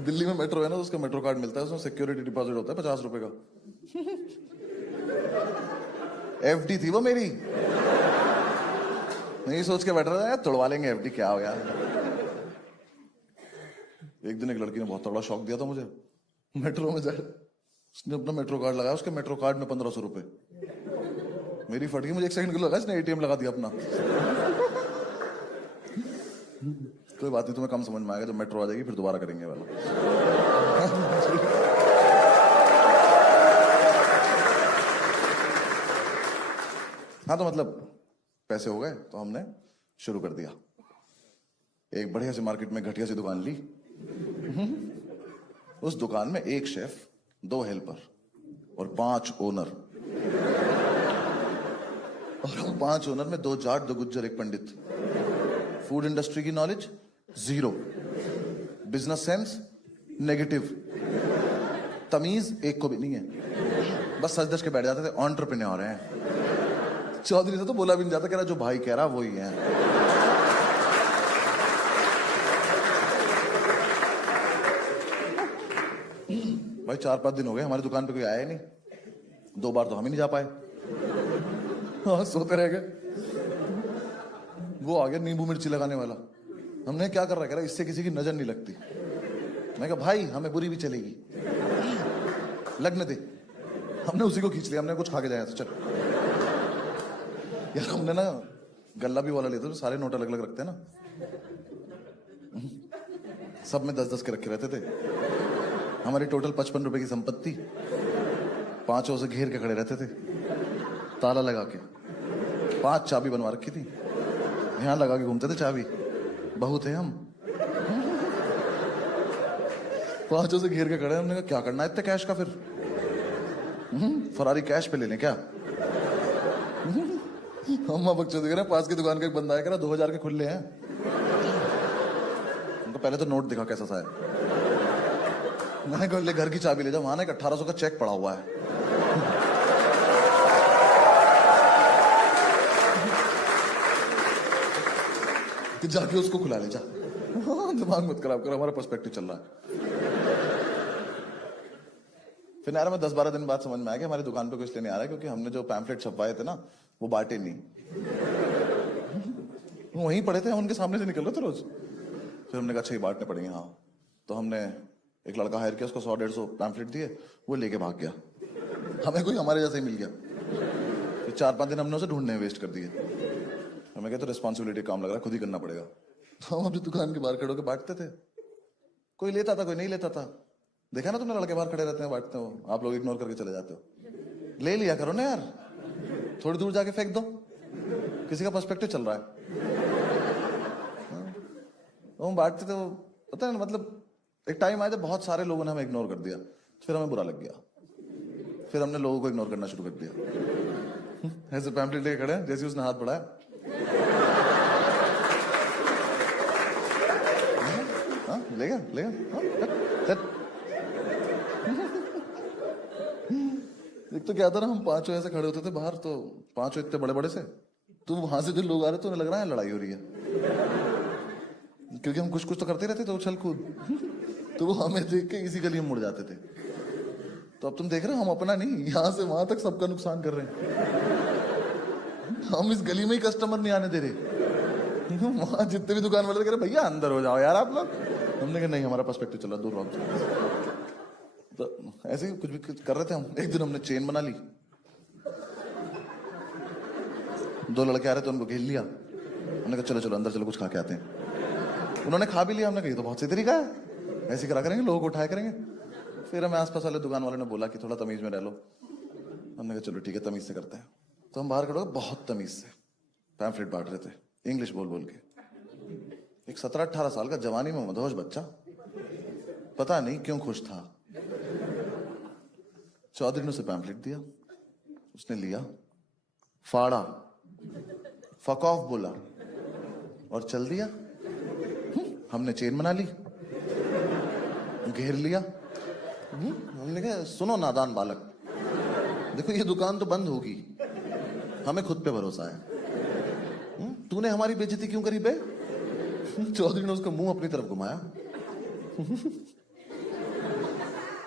दिल्ली में मेट्रो है ना, तो उसका मेट्रो कार्ड मिलता है, उसमें सिक्योरिटी डिपॉजिट होता है 50 रुपए का। एफडी थी वो मेरी। नहीं सोच के बैठ रहा था तोड़वा लेंगे एफडी, क्या हो गया। एक दिन एक लड़की ने बहुत तगड़ा शौक दिया था मुझे। मेट्रो में जाए, उसने अपना मेट्रो कार्ड लगाया, उसके मेट्रो कार्ड में 1500 रुपए। मेरी फट गई, मुझे 1 सेकंड के लिए लगा इसने एटीएम लगा दिया अपना। कोई बात नहीं, तुम्हें कम समझ में आएगा, जब मेट्रो आ जाएगी फिर दोबारा करेंगे वाला। हाँ तो मतलब पैसे हो गए तो हमने शुरू कर दिया। एक बढ़िया सी मार्केट में घटिया सी दुकान ली। उस दुकान में 1 शेफ, 2 हेल्पर और 5 ओनर। और हम 5 ओनर में 2 जाट, 2 गुज्जर, 1 पंडित। फूड इंडस्ट्री की नॉलेज 0, बिजनेस सेंस नेगेटिव, तमीज एक को भी नहीं है। बस सच धज के बैठ जाते थे, एंटरप्रेन्योर हैं। चौधरी से तो बोला भी नहीं जाता, कह रहा जो भाई कह रहा वही है। भाई 4-5 दिन हो गए हमारी दुकान पे कोई आया ही नहीं। 2 बार तो हम ही नहीं जा पाए। हाँ, सोते रह गए। वो आ गया नींबू मिर्ची लगाने वाला। हमने क्या कर रहा है, कह रहा इससे किसी की नजर नहीं लगती। मैं कहा भाई हमें बुरी भी चलेगी, लगने दे। हमने उसी को खींच लिया, हमने कुछ खा के जाया तो चल। यार हमने ना गल्ला भी वाला लेते तो सारे नोट अलग अलग रखते हैं ना, सब में 10-10 के रखे रहते थे। हमारी टोटल 55 रुपए की संपत्ति 5 से घेर के खड़े रहते थे, ताला लगा के। 5 चाबी बनवा रखी थी, यहां लगा के घूमते थे चाबी। बहू थे हम। 5 से घेर के खड़े। हमने कहा क्या करना है इतने कैश का, फिर फरारी कैश पे ले लें क्या। हम बच्चे देख रहे हैं, पास की दुकान का एक बंदा है, कह रहा 2000 के खुले हैं। उनको पहले तो नोट दिखा कैसा सा है। मैंने कहा ले घर की चाबी ले जाओ, वहां ना 1800 का चेक पड़ा हुआ है। कि जाके उसको खुला ले जा। दिमाग मत खराब कर, हमारा पर्सपेक्टिव चल रहा है। फिर यार मैं 10-12 दिन बाद समझ में आया कि हमारी दुकान पे कुछ लेने आ रहा है, क्योंकि हमने जो पैम्फलेट छपवाए थे ना वो बांटे नहीं। वहीं पड़े थे, हम उनके सामने से निकल रहे थे रोज। फिर हमने कहा अच्छा ये बांटने पड़ेंगे। हाँ तो हमने एक लड़का हायर किया, उसको 100-150 पैम्फलेट दिए, वो लेके भाग गया। हमें कोई हमारे जैसा ही मिल गया। फिर 4-5 दिन हमने उसे ढूंढने में वेस्ट कर दिए। हमें कहते रिस्पॉन्सिबिलिटी काम लग रहा है, खुद ही करना पड़ेगा। हम अपनी दुकान के बाहर खड़े होकर बांटते थे। कोई लेता था, कोई नहीं लेता था। देखा ना तुमने, लड़के बाहर खड़े रहते हैं बांटते हो, आप लोग इग्नोर करके चले जाते हो। ले लिया करो ना यार, थोड़ी दूर जाके फेंक दो, किसी का पर्सपेक्टिव चल रहा है। हम बांटते थे, पता है ना, मतलब एक टाइम आया जब बहुत सारे लोगों ने हमें इग्नोर कर दिया, फिर हमें बुरा लग गया। फिर हमने लोगों को इग्नोर करना शुरू कर दिया। ऐसे पैम्पलेट लेके खड़े हैं, जैसे उसने हाथ बढ़ाया लेगा लेगा। एक तो क्या था ना, हम 5 ऐसे खड़े होते थे बाहर, तो 5 इतने बड़े बड़े से, तो वहां से जो लोग आ रहे थे उन्हें लग रहा है लड़ाई हो रही है, क्योंकि हम कुछ कुछ तो करते रहते थे उछल कूद। तो वो हमें देख के इसी गली में मुड़ जाते थे। तो अब तुम देख रहे हो, हम अपना नहीं, यहां से वहां तक सबका नुकसान कर रहे हैं। हम इस गली में ही कस्टमर नहीं आने दे रहे। वहां जितने भी दुकान वाले कह रहे भैया अंदर हो जाओ यार आप लोग। हमने कहा नहीं, हमारा पर्सपेक्टिव चला, दूर रहो। तो ऐसे ही कुछ भी कर रहे थे हम। एक दिन हमने चेन बना ली, 2 लड़के आ रहे थे, उनको घेर लिया। हमने कहा चलो चलो अंदर चलो, कुछ खा के आते हैं। उन्होंने खा भी लिया। हमने कहा ये तो बहुत सही तरीका है, ऐसे करा करेंगे, लोगों को उठाया करेंगे। फिर हमें आसपास वाले दुकान वाले ने बोला कि थोड़ा तमीज में रह लो। हमने कहा चलो ठीक है, तमीज से करते हैं। तो हम बाहर खड़े हो, बहुत तमीज से पैम्फलेट बांट रहे थे, इंग्लिश बोल बोल के। एक 17-18 साल का जवानी में मदहोश बच्चा पता नहीं क्यों खुश था। चौधरी ने उसे पैम्फलेट दिया, उसने लिया, फाड़ा, फक ऑफ बोला और चल दिया। हमने चेन बना ली, घेर लिया। हमने कहा सुनो नादान बालक, देखो ये दुकान तो बंद होगी, हमें खुद पे भरोसा है। तूने हमारी बेइज्जती क्यों करी बे? चौधरी ने उसका मुंह अपनी तरफ घुमाया।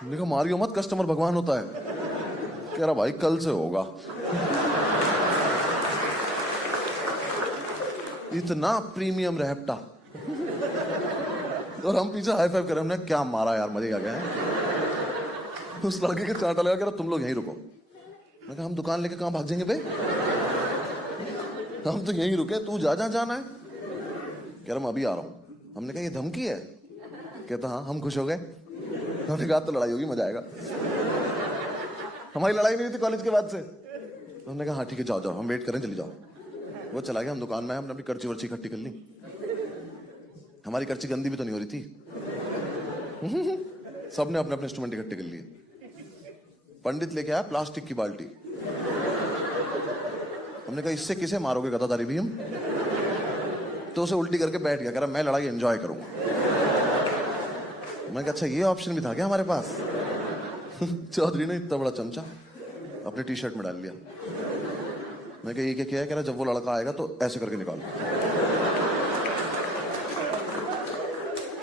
देखो मारियो मत, कस्टमर भगवान होता है। कह रहा भाई कल से होगा। इतना प्रीमियम रहपटा और हम पीछे हाई फाइव कर रहे हैं। हमने क्या मारा यार, मजे आ गए। उस लड़के के चांटा लगा, कह रहा तुम लोग यहीं रुको। मैं कहा हम दुकान लेके कहां भाग जाएंगे बे, हम तो यहीं रुके, तू जा जाना है। कह रहा मैं अभी आ रहा हूं। हमने कहा ये धमकी है? कहता हाँ। हम खुश हो गए। हमने कहा तो लड़ाई होगी, मजा आएगा। हमारी लड़ाई नहीं हुई थी कॉलेज के बाद से। हमने कहा हाँ ठीक है, जाओ जाओ, हम वेट करें, चली जाओ। वो चला गया, हम दुकान में आए, हमने अपनी कर्ची वर्ची इकट्ठी कर ली। हमारी कर्ची गंदी भी तो नहीं हो रही थी। सबने अपने अपने इंस्ट्रूमेंट इकट्ठे कर लिए। पंडित लेके आया प्लास्टिक की बाल्टी। हमने कहा इससे किसे मारोगे गदाधारी भी हम? तो उसे उल्टी करके बैठ गया, कह रहा मैं लड़ाई एंजॉय करूंगा। मैं कहा अच्छा ये ऑप्शन भी था क्या हमारे पास? चौधरी ने इतना बड़ा चमचा अपने टी शर्ट में डाल लिया। मैं कहा ये क्या किया है? कह रहा जब वो लड़का आएगा तो ऐसे करके निकालो।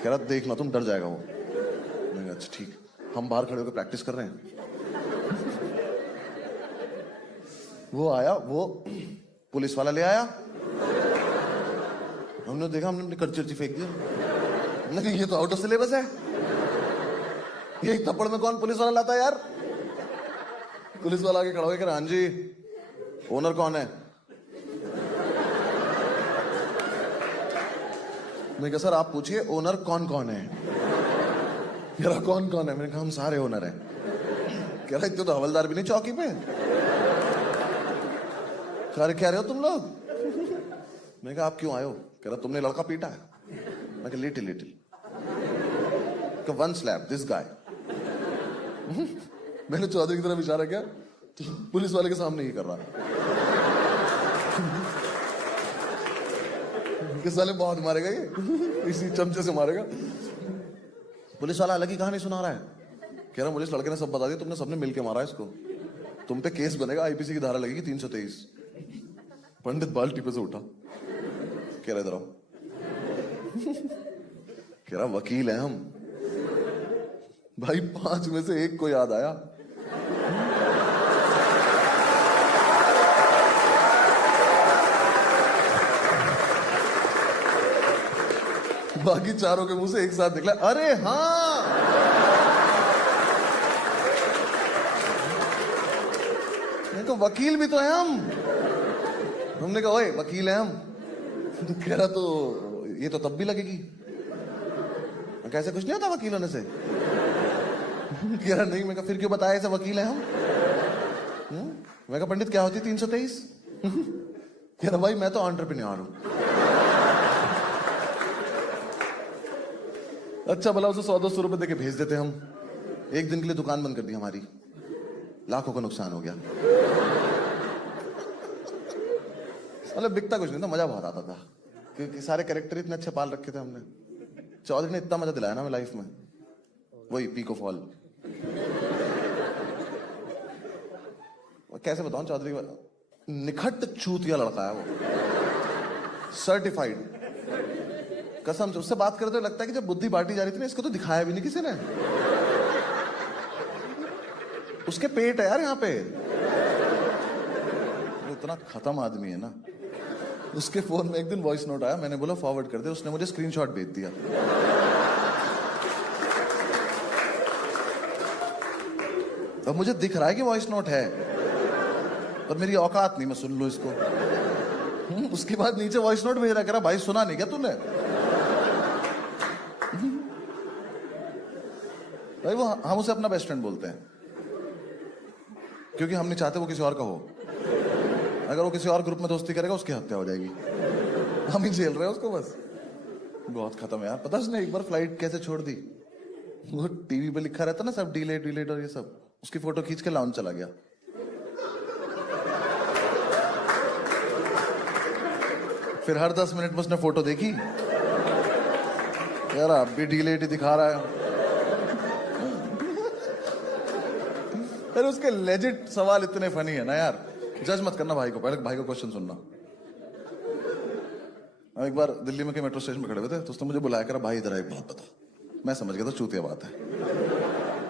कह रहा देखना तुम, डर जाएगा वो। मैं कहा अच्छा ठीक। हम बाहर खड़े होकर प्रैक्टिस कर रहे हैं। वो आया, वो पुलिस वाला ले आया। हमने देखा, हमने अपनी कर्ची फेंक दिया। हमने कहा ये तो आउट ऑफ सिलेबस है, ये थप्पड़ में कौन पुलिस वाला लाता है यार? पुलिस वाला आगे खड़ा हो गया, हाँ जी ओनर कौन है? मैं कहा सर आप पूछिए ओनर कौन कौन है। कह रहा कौन कौन है? मैंने कहा हम सारे ओनर हैं। कह रहा इतने तो हवलदार भी नहीं चौकी पे। क्या रहे हो तुम लोग? मैंने कहा आप क्यों आए हो? कह रहा तुमने लड़का पीटा है। मैं कहा little little. One slap this guy. मैंने चौधरी की तरफ इशारा किया, पुलिस वाले के सामने ही कर रहा है। किस साले बहुत मारेगा ये, इसी चमचे से मारेगा। पुलिस वाला अलग ही कहानी सुना रहा है। कह रहा मुझे इस लड़के ने सब बता दिया, तुमने सबने मिलके मारा इसको, तुम पे केस बनेगा, आईपीसी की धारा लगेगी 323। पंडित बाल्टी पे से उठा, कह रहा इधर आओ। कह रहा वकील हैं हम। भाई 5 में से 1 को याद आया। बाकी चारों के मुंह से एक साथ निकला अरे हाँ। नहीं तो वकील भी तो है हम। हमने कहा ओए वकील है हम। तो कह रहा तो ये तो तब भी लगेगी। कैसे कुछ नहीं होता वकील होने से? कह रहा नहीं। मैं कहा फिर क्यों बताया ऐसे वकील है हम? मैं कहा पंडित क्या होती 323? कह रहा भाई मैं तो एंटरप्रेन्योर हूं। अच्छा भला उसे 100-200 रुपए देके भेज देते हम। एक दिन के लिए दुकान बंद कर दी हमारी, लाखों का नुकसान हो गया। मतलब बिकता कुछ नहीं था, मजा बहुत आता था क्योंकि सारे कैरेक्टर इतने अच्छे पाल रखे थे हमने। चौधरी ने इतना मजा दिलाया ना हमें लाइफ में, वही पीक ऑफ ऑल। कैसे बताऊं, चौधरी निखट चूतिया लड़का है वो, सर्टिफाइड। कसम से उससे बात करते हुए लगता है कि जब बुद्धि बांटी जा रही थी ना, इसको तो दिखाया भी नहीं किसी ने। उसके पेट है यार यहाँ पे। इतना खत्म आदमी है ना। उसके फोन में एक दिन वॉइस नोट आया, मैंने बोला फॉरवर्ड कर दे, उसने मुझे स्क्रीनशॉट भेज दिया। अब मुझे दिख रहा है कि वॉइस नोट है, पर मेरी औकात नहीं मैं सुन लूं इसको। उसके बाद नीचे वॉइस नोट भेज रहा, कह रहा भाई सुना नहीं क्या तूने? भाई वो हम उसे अपना बेस्ट फ्रेंड बोलते हैं क्योंकि हम नहीं चाहते वो किसी और का हो। अगर वो किसी और ग्रुप में दोस्ती करेगा उसकी हत्या हो जाएगी। हम ही झेल रहे हैं उसको बस। बहुत खत्म यार। पता उसने एक बार फ्लाइट कैसे छोड़ दी, वो टीवी पे लिखा रहता ना सब डिलेट डिलेट और ये सब, उसकी फोटो खींच के लाउंज चला गया। फिर हर 10 मिनट में उसने फोटो देखी, यार अब भी डिलेट ही दिखा रहा है। फिर उसके लेजिट सवाल इतने फनी है ना यार। जज मत करना भाई को, पहले भाई को क्वेश्चन सुनना। हम एक बार दिल्ली में के मेट्रो स्टेशन पे खड़े हुए थे, तो उसने मुझे बुलाया कर, भाई इधर एक बात बता। मैं समझ गया था चूतिया बात है,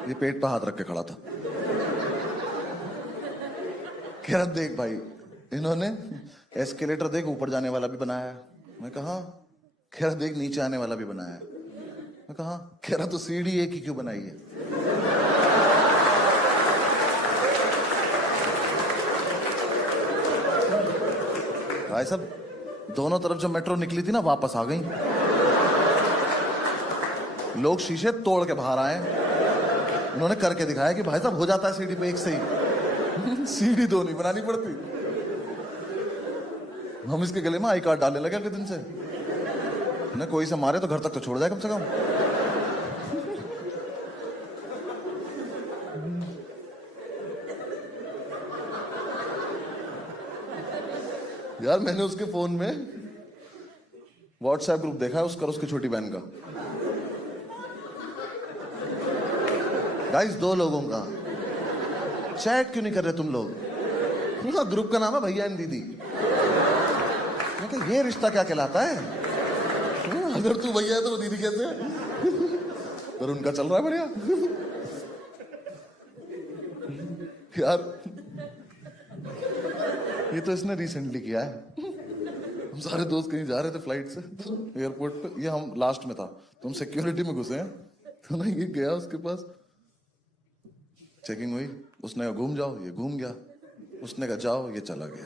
ये पेट पे हाथ रख के खड़ा था। कह रहा देख भाई, इन्होंने एस्केलेटर देख ऊपर जाने वाला भी बनाया है। मैं कहा, कह रहा देख नीचे आने वाला भी बनाया है। मैं कहा, कह रहा तो सीढ़ी एक ही क्यों बनाई है। भाई साहब दोनों तरफ जब मेट्रो निकली थी ना, वापस आ गई। लोग शीशे तोड़ के बाहर आए, उन्होंने करके दिखाया कि भाई साहब हो जाता है सीढ़ी पे एक से ही। सीढ़ी दो नहीं बनानी पड़ती। हम इसके गले में आई कार्ड डालने लगे अगले दिन से। न कोई से मारे तो घर तक तो छोड़ जाए कम से कम। यार मैंने उसके फोन में व्हाट्सएप ग्रुप देखा है उसका और उसकी छोटी बहन का। गाइस 2 लोगों का चैट क्यों नहीं कर रहे तुम लोग? उनका ग्रुप का नाम है भैया एंड दीदी। ये रिश्ता क्या कहलाता है? अगर तू भैया है तो वो दीदी कैसे है? पर उनका चल रहा है बढ़िया। यार ये तो इसने रिसेंटली किया है। हम सारे दोस्त कहीं जा रहे थे फ्लाइट से एयरपोर्ट पे, ये हम लास्ट में था तो हम सिक्योरिटी में घुसे हैं, तो ना ये गया उसके पास, चेकिंग हुई, उसने कहा घूम जाओ, ये घूम गया। उसने कहा जाओ, ये चला गया।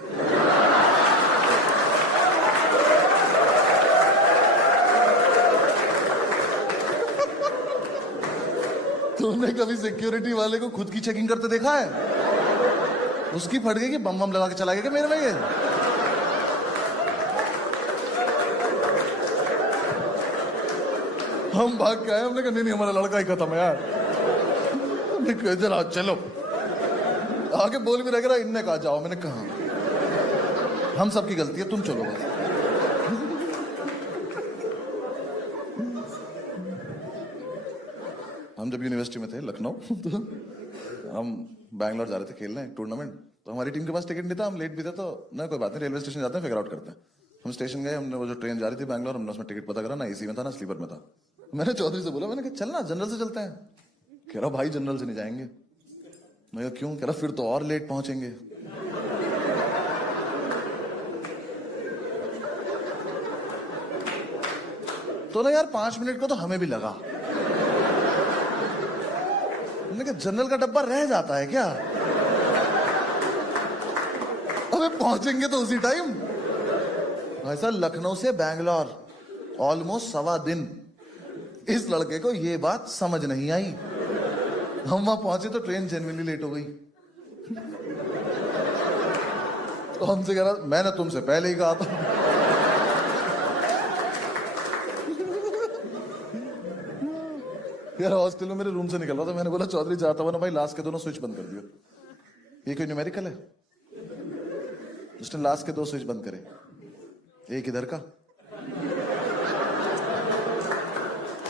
तुमने कभी सिक्योरिटी वाले को खुद की चेकिंग करते देखा है? उसकी फट गई कि बम बम लगा के चला गया क्या मेरे में ये? हम भाग के आए, हमने कहा नहीं नहीं हमारा लड़का ही खत्म है यार। चलो चलो आगे बोल भी रह, इनने कहा जाओ, मैंने कहा हम सबकी गलती है, तुम चलो बस। हम जब यूनिवर्सिटी में थे लखनऊ, तो हम बैंगलोर जा रहे थे खेलने टूर्नामेंट, तो हमारी टीम के पास टिकट नहीं था, हम लेट भी थे, तो ना कोई बात नहीं, रेलवे स्टेशन जाते हैं फिगर आउट करते हैं। हम स्टेशन गए, हमने वो जो ट्रेन जा रही थी बैंगलोर, हमने उसमें टिकट पता करा, ना एसी में था ना स्लीपर में था। मैंने चौधरी से बोला, मैंने कहा चल ना जनरल से चलते हैं। कह रहा भाई जनरल से नहीं जाएंगे। मैं कहा क्यों? कह रहा फिर तो और लेट पहुंचेंगे। तो ना यार 5 मिनट को तो हमें भी लगा। मैंने कहा जनरल का डब्बा रह जाता है क्या? अबे पहुंचेंगे तो उसी टाइम। ऐसा लखनऊ से बैंगलोर ऑलमोस्ट 1.25 दिन। इस लड़के को ये बात समझ नहीं आई। हम वहां पहुंचे तो ट्रेन जेन्युइनली लेट हो गई। तो हमसे कह रहा मैंने तुमसे पहले ही कहा था। यार हॉस्टल में मेरे रूम से निकल रहा था, मैंने बोला चौधरी जाता हुआ ना भाई लास्ट के दोनों स्विच बंद कर दियो। ये कोई न्यूमेरिकल है? उसने लास्ट के 2 स्विच बंद करे, एक इधर का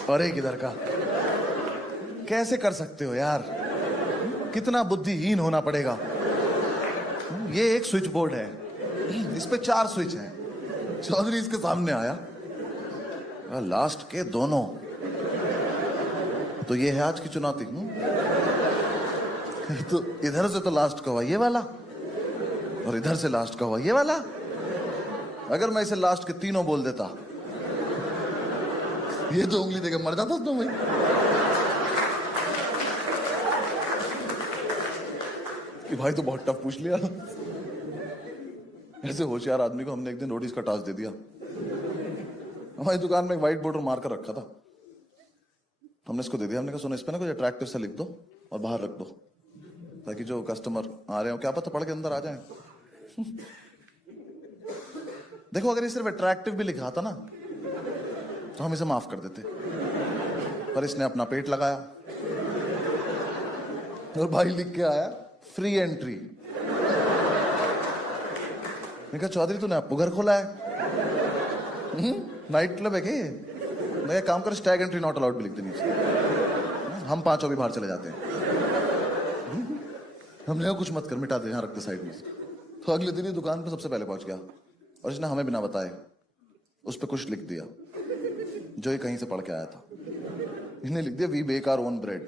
और एक इधर का। कैसे कर सकते हो यार? कितना बुद्धिहीन होना पड़ेगा। ये एक स्विच बोर्ड है, इस पे 4 स्विच हैं। चौधरी इसके सामने आया, लास्ट के दोनों। तो ये है आज की चुनौती। तो इधर से तो लास्ट का हुआ ये वाला, और इधर से लास्ट का हुआ ये वाला। अगर मैं इसे लास्ट के तीनों बोल देता, ये तो उंगली देकर मर जाता तो भाई। कि भाई तो बहुत टफ पूछ लिया। ऐसे होशियार आदमी को हमने एक दिन रोटीज का टास्क दे दिया। हमारी दुकान में एक व्हाइट बोर्ड मार कर रखा था, हमने इसको दे दिया। हमने कहा सुनो, इस पे ना कुछ अट्रैक्टिव सा लिख दो और बाहर रख दो, ताकि जो कस्टमर आ रहे हो क्या पता पढ़ के अंदर आ जाए। देखो अगर ये सिर्फ अट्रैक्टिव भी लिखा था ना, तो हम इसे माफ कर देते, पर इसने अपना पेट लगाया और भाई लिख के आया फ्री एंट्री। मैं कहा चौधरी तूने आपको घर खोला है, नाइट क्लब है क्या ये? मैं काम कर स्टैग एंट्री नॉट अलाउड भी लिख देनी चाहिए, हम पांचों भी बाहर चले जाते हैं। हमने कहा कुछ मत कर, मिटा दे, यहाँ रख दे साइड में। तो अगले दिन ही दुकान पे सबसे पहले पहुंच गया और इसने हमें बिना बताए उस पर कुछ लिख दिया जो ये कहीं से पढ़ के आया था। इसने लिख दिया we bake our own bread.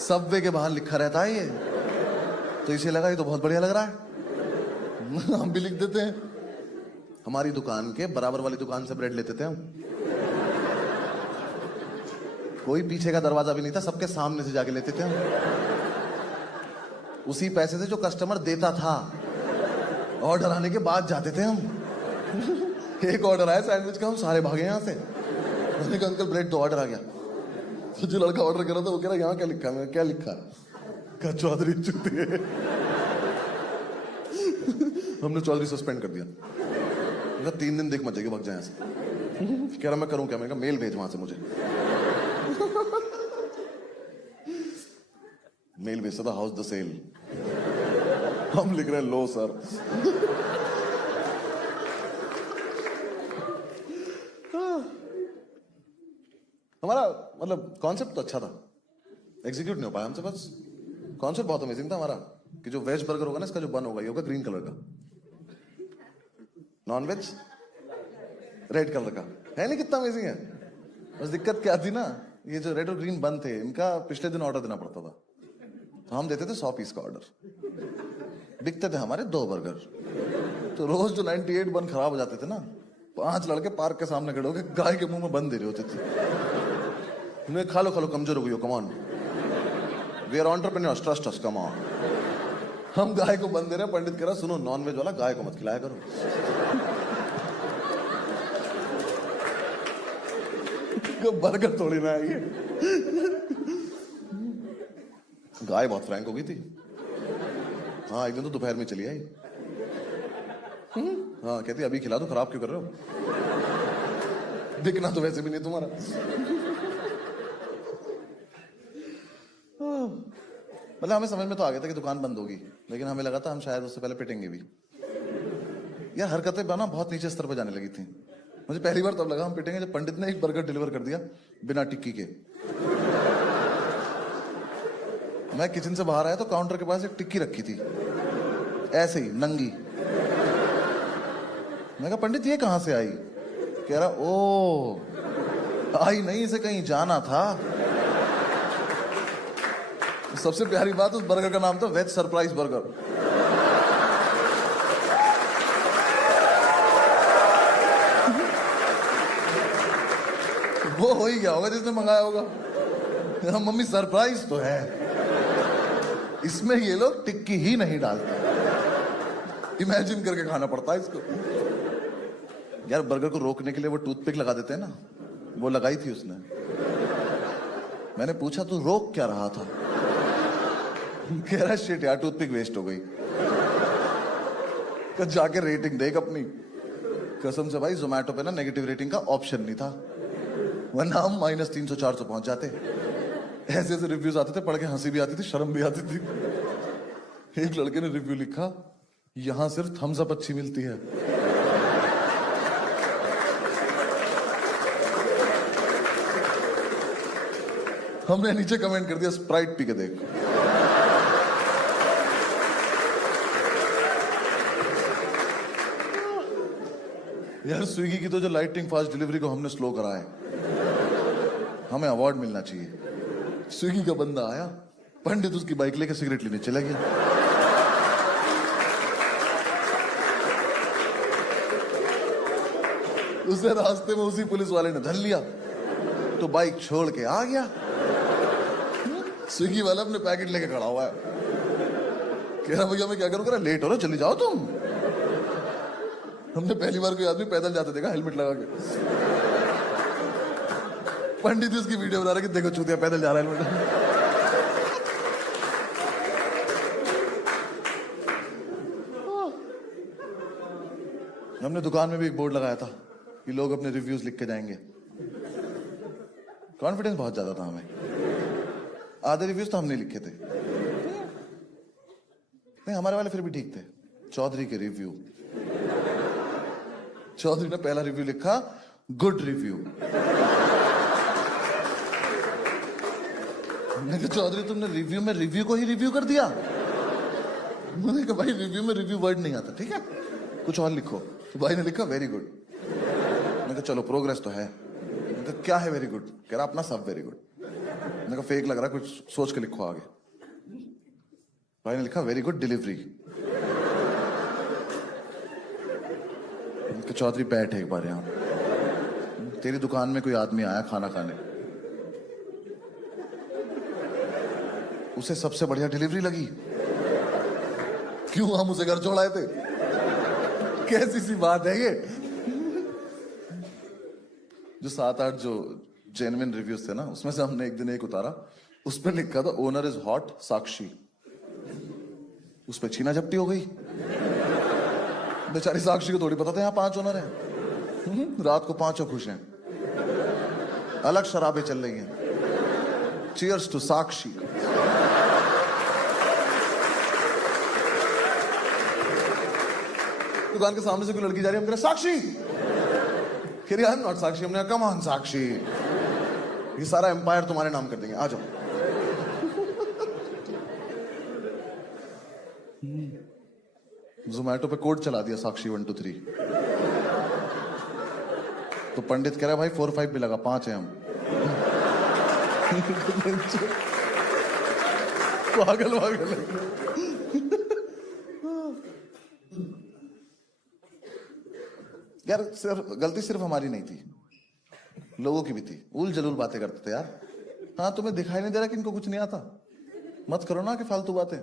Subway के बाहर लिखा रहता है ये, तो इसे लगा ये तो बहुत बढ़िया लग रहा है, हम भी लिख देते हैं। हमारी दुकान के बराबर वाली दुकान से ब्रेड लेते थे हम, कोई पीछे का दरवाजा भी नहीं था, सबके सामने से जाके लेते थे हम। उसी पैसे से जो कस्टमर देता था, ऑर्डर आने के बाद जाते थे हम। एक ऑर्डर आया सैंडविच का, हम सारे भागे यहाँ से। मैंने कहा अंकल ब्रेड 2 ऑर्डर आ गया। तो जो लड़का ऑर्डर कर रहा था वो कह रहा यहाँ क्या लिखा है? मैं क्या लिखा है? कहा चौधरी चुती है। हमने चौधरी सस्पेंड कर दिया। मैं 3 दिन देख मत जाएगी, भाग जाए यहाँ से। कह रहा मैं करूँ क्या? मैंने कहा मेल भेज वहां से मुझे। मेल भेजता था हाउस द सेल, हम लिख रहे हैं लो सर। हमारा मतलब कॉन्सेप्ट तो अच्छा था, एग्जीक्यूट नहीं हो पाया हमसे। बस कॉन्सेप्ट बहुत अमेजिंग था हमारा कि जो वेज बर्गर होगा ना, इसका जो बन होगा ये होगा ग्रीन कलर का, नॉन वेज रेड कलर का। है नहीं कितना अमेजिंग है? बस दिक्कत क्या थी ना, ये जो रेड और ग्रीन बन थे इनका पिछले दिन ऑर्डर देना पड़ता था, तो हम देते थे 100 पीस का ऑर्डर, बिकते थे हमारे 2 बर्गर। तो रोज जो 98 बन खराब हो जाते थे ना, 5 लड़के पार्क के सामने खड़े होकर गाय के मुंह में बन दे रहे होते थे। उन्हें खा लो कमजोर हो गई हो, come on, we are entrepreneurs, trust us, come on. हम गाय को बन दे रहे हैं, पंडित कह रहा सुनो नॉन वेज वाला गाय को मत खिलाया करो। बर्गर थोड़ी ना है ये। गाय बहुत फ्रैंक हो गई थी। हाँ एक दिन तो दोपहर में चली आई। हाँ कहती अभी खिला दो, खराब क्यों कर रहे हो? दिखना तो वैसे भी नहीं तुम्हारा। मतलब हमें समझ में तो आ गया था कि दुकान बंद होगी, लेकिन हमें लगा था हम शायद उससे पहले पिटेंगे भी। यार हरकतें बना बहुत नीचे स्तर पर जाने लगी थी। मुझे पहली बार तब लगा हम पिटेंगे जब पंडित ने एक बर्गर डिलीवर कर दिया बिना टिक्की के। मैं किचन से बाहर आया तो काउंटर के पास एक टिक्की रखी थी, ऐसे ही नंगी। मैं कहा पंडित ये कहां से आई? कह रहा ओ आई नहीं, इसे कहीं जाना था। सबसे प्यारी बात उस बर्गर का नाम था वेज सरप्राइज बर्गर। वो हो ही गया होगा जिसने मंगाया होगा। मम्मी सरप्राइज तो है, इसमें ये लोग टिक्की ही नहीं डालते। इमेजिन करके खाना पड़ता है इसको। यार बर्गर को रोकने के लिए वो टूथपिक लगा देते हैं ना, वो लगाई थी उसने। मैंने पूछा तू रोक क्या रहा था? कह रहा शिट यार टूथपिक वेस्ट हो गई। जाके रेटिंग देख अपनी। कसम से भाई जोमेटो पे ना नेगेटिव रेटिंग का ऑप्शन नहीं था, वरना हम -300-400 पहुंच जाते। ऐसे ऐसे रिव्यूज आते थे, पढ़ के हंसी भी आती थी, शर्म भी आती थी। एक लड़के ने रिव्यू लिखा, यहां सिर्फ थम्स अप अच्छी मिलती है। हमने नीचे कमेंट कर दिया स्प्राइट पी के देख। यार स्विगी की तो जो लाइटिंग फास्ट डिलीवरी को हमने स्लो करा है, हमें अवार्ड मिलना चाहिए। स्विगी का बंदा आया, पंडित उसकी बाइक लेके सिगरेट लेने चला गया। उसे रास्ते में उसी पुलिस वाले ने धर लिया, तो बाइक छोड़ के आ गया। स्विगी वाला अपने पैकेट लेके खड़ा हुआ है, कह रहा भैया मैं क्या करूं? कह रहा लेट हो रहा, चली जाओ तुम। हमने पहली बार कोई आदमी पैदल जाते देखा हेलमेट लगा के। पंडित उसकी वीडियो बना रहे कि देखो चूतिया पैदल जा रहा है हेलमेट। हमने दुकान में भी एक बोर्ड लगाया था कि लोग अपने रिव्यूज लिख के जाएंगे। कॉन्फिडेंस बहुत ज्यादा था हमें। आधे रिव्यूज तो हमने लिखे थे। नहीं, हमारे वाले फिर भी ठीक थे। चौधरी के रिव्यू, चौधरी ने पहला रिव्यू लिखा गुड रिव्यू। मैंने कहा चौधरी तुमने रिव्यू में रिव्यू को ही रिव्यू कर दिया। मैंने कहा भाई रिव्यू में रिव्यू वर्ड नहीं आता, ठीक है कुछ और लिखो। तो भाई ने लिखा वेरी गुड। मैंने कहा चलो प्रोग्रेस तो है। मैंने कहा क्या है वेरी गुड? कह रहा अपना सब वेरी गुड। मैंने कहा फेक लग रहा, कुछ सोच के लिखो आगे। भाई ने लिखा वेरी गुड डिलीवरी। चौधरी बैठ एक बार यहां, तेरी दुकान में कोई आदमी आया खाना खाने, उसे सबसे बढ़िया डिलीवरी लगी, क्यों हम उसे घर छोड़ाए थे? कैसी सी बात है ये? जो 7-8 जो जेन्युइन रिव्यूज थे ना, उसमें से हमने एक दिन एक उतारा, उस पर लिखा था ओनर इज हॉट साक्षी। उस पर छीना झपटी हो गई। बेचारी साक्षी को थोड़ी पता था यहाँ 5 ओनर हैं। रात को 5 खुश हैं, अलग शराबें चल रही हैं। चीयर्स टू साक्षी। दुकान के सामने से कोई लड़की जा रही है, हम कह रहे साक्षी, कह रही आई एम नॉट साक्षी। हमने कम ऑन साक्षी, ये सारा एम्पायर तुम्हारे नाम कर देंगे, आ जाओ। जोमैटो पे कोड चला दिया साक्षी 1 2 3। तो पंडित कह रहा है भाई 4 5 भी लगा, 5 है हम। पागल पागल। यार गलती सिर्फ हमारी नहीं थी, लोगों की भी थी। उल जलूल बातें करते थे यार। हाँ तुम्हें दिखाई नहीं दे रहा कि इनको कुछ नहीं आता? मत करो ना कि फालतू बातें।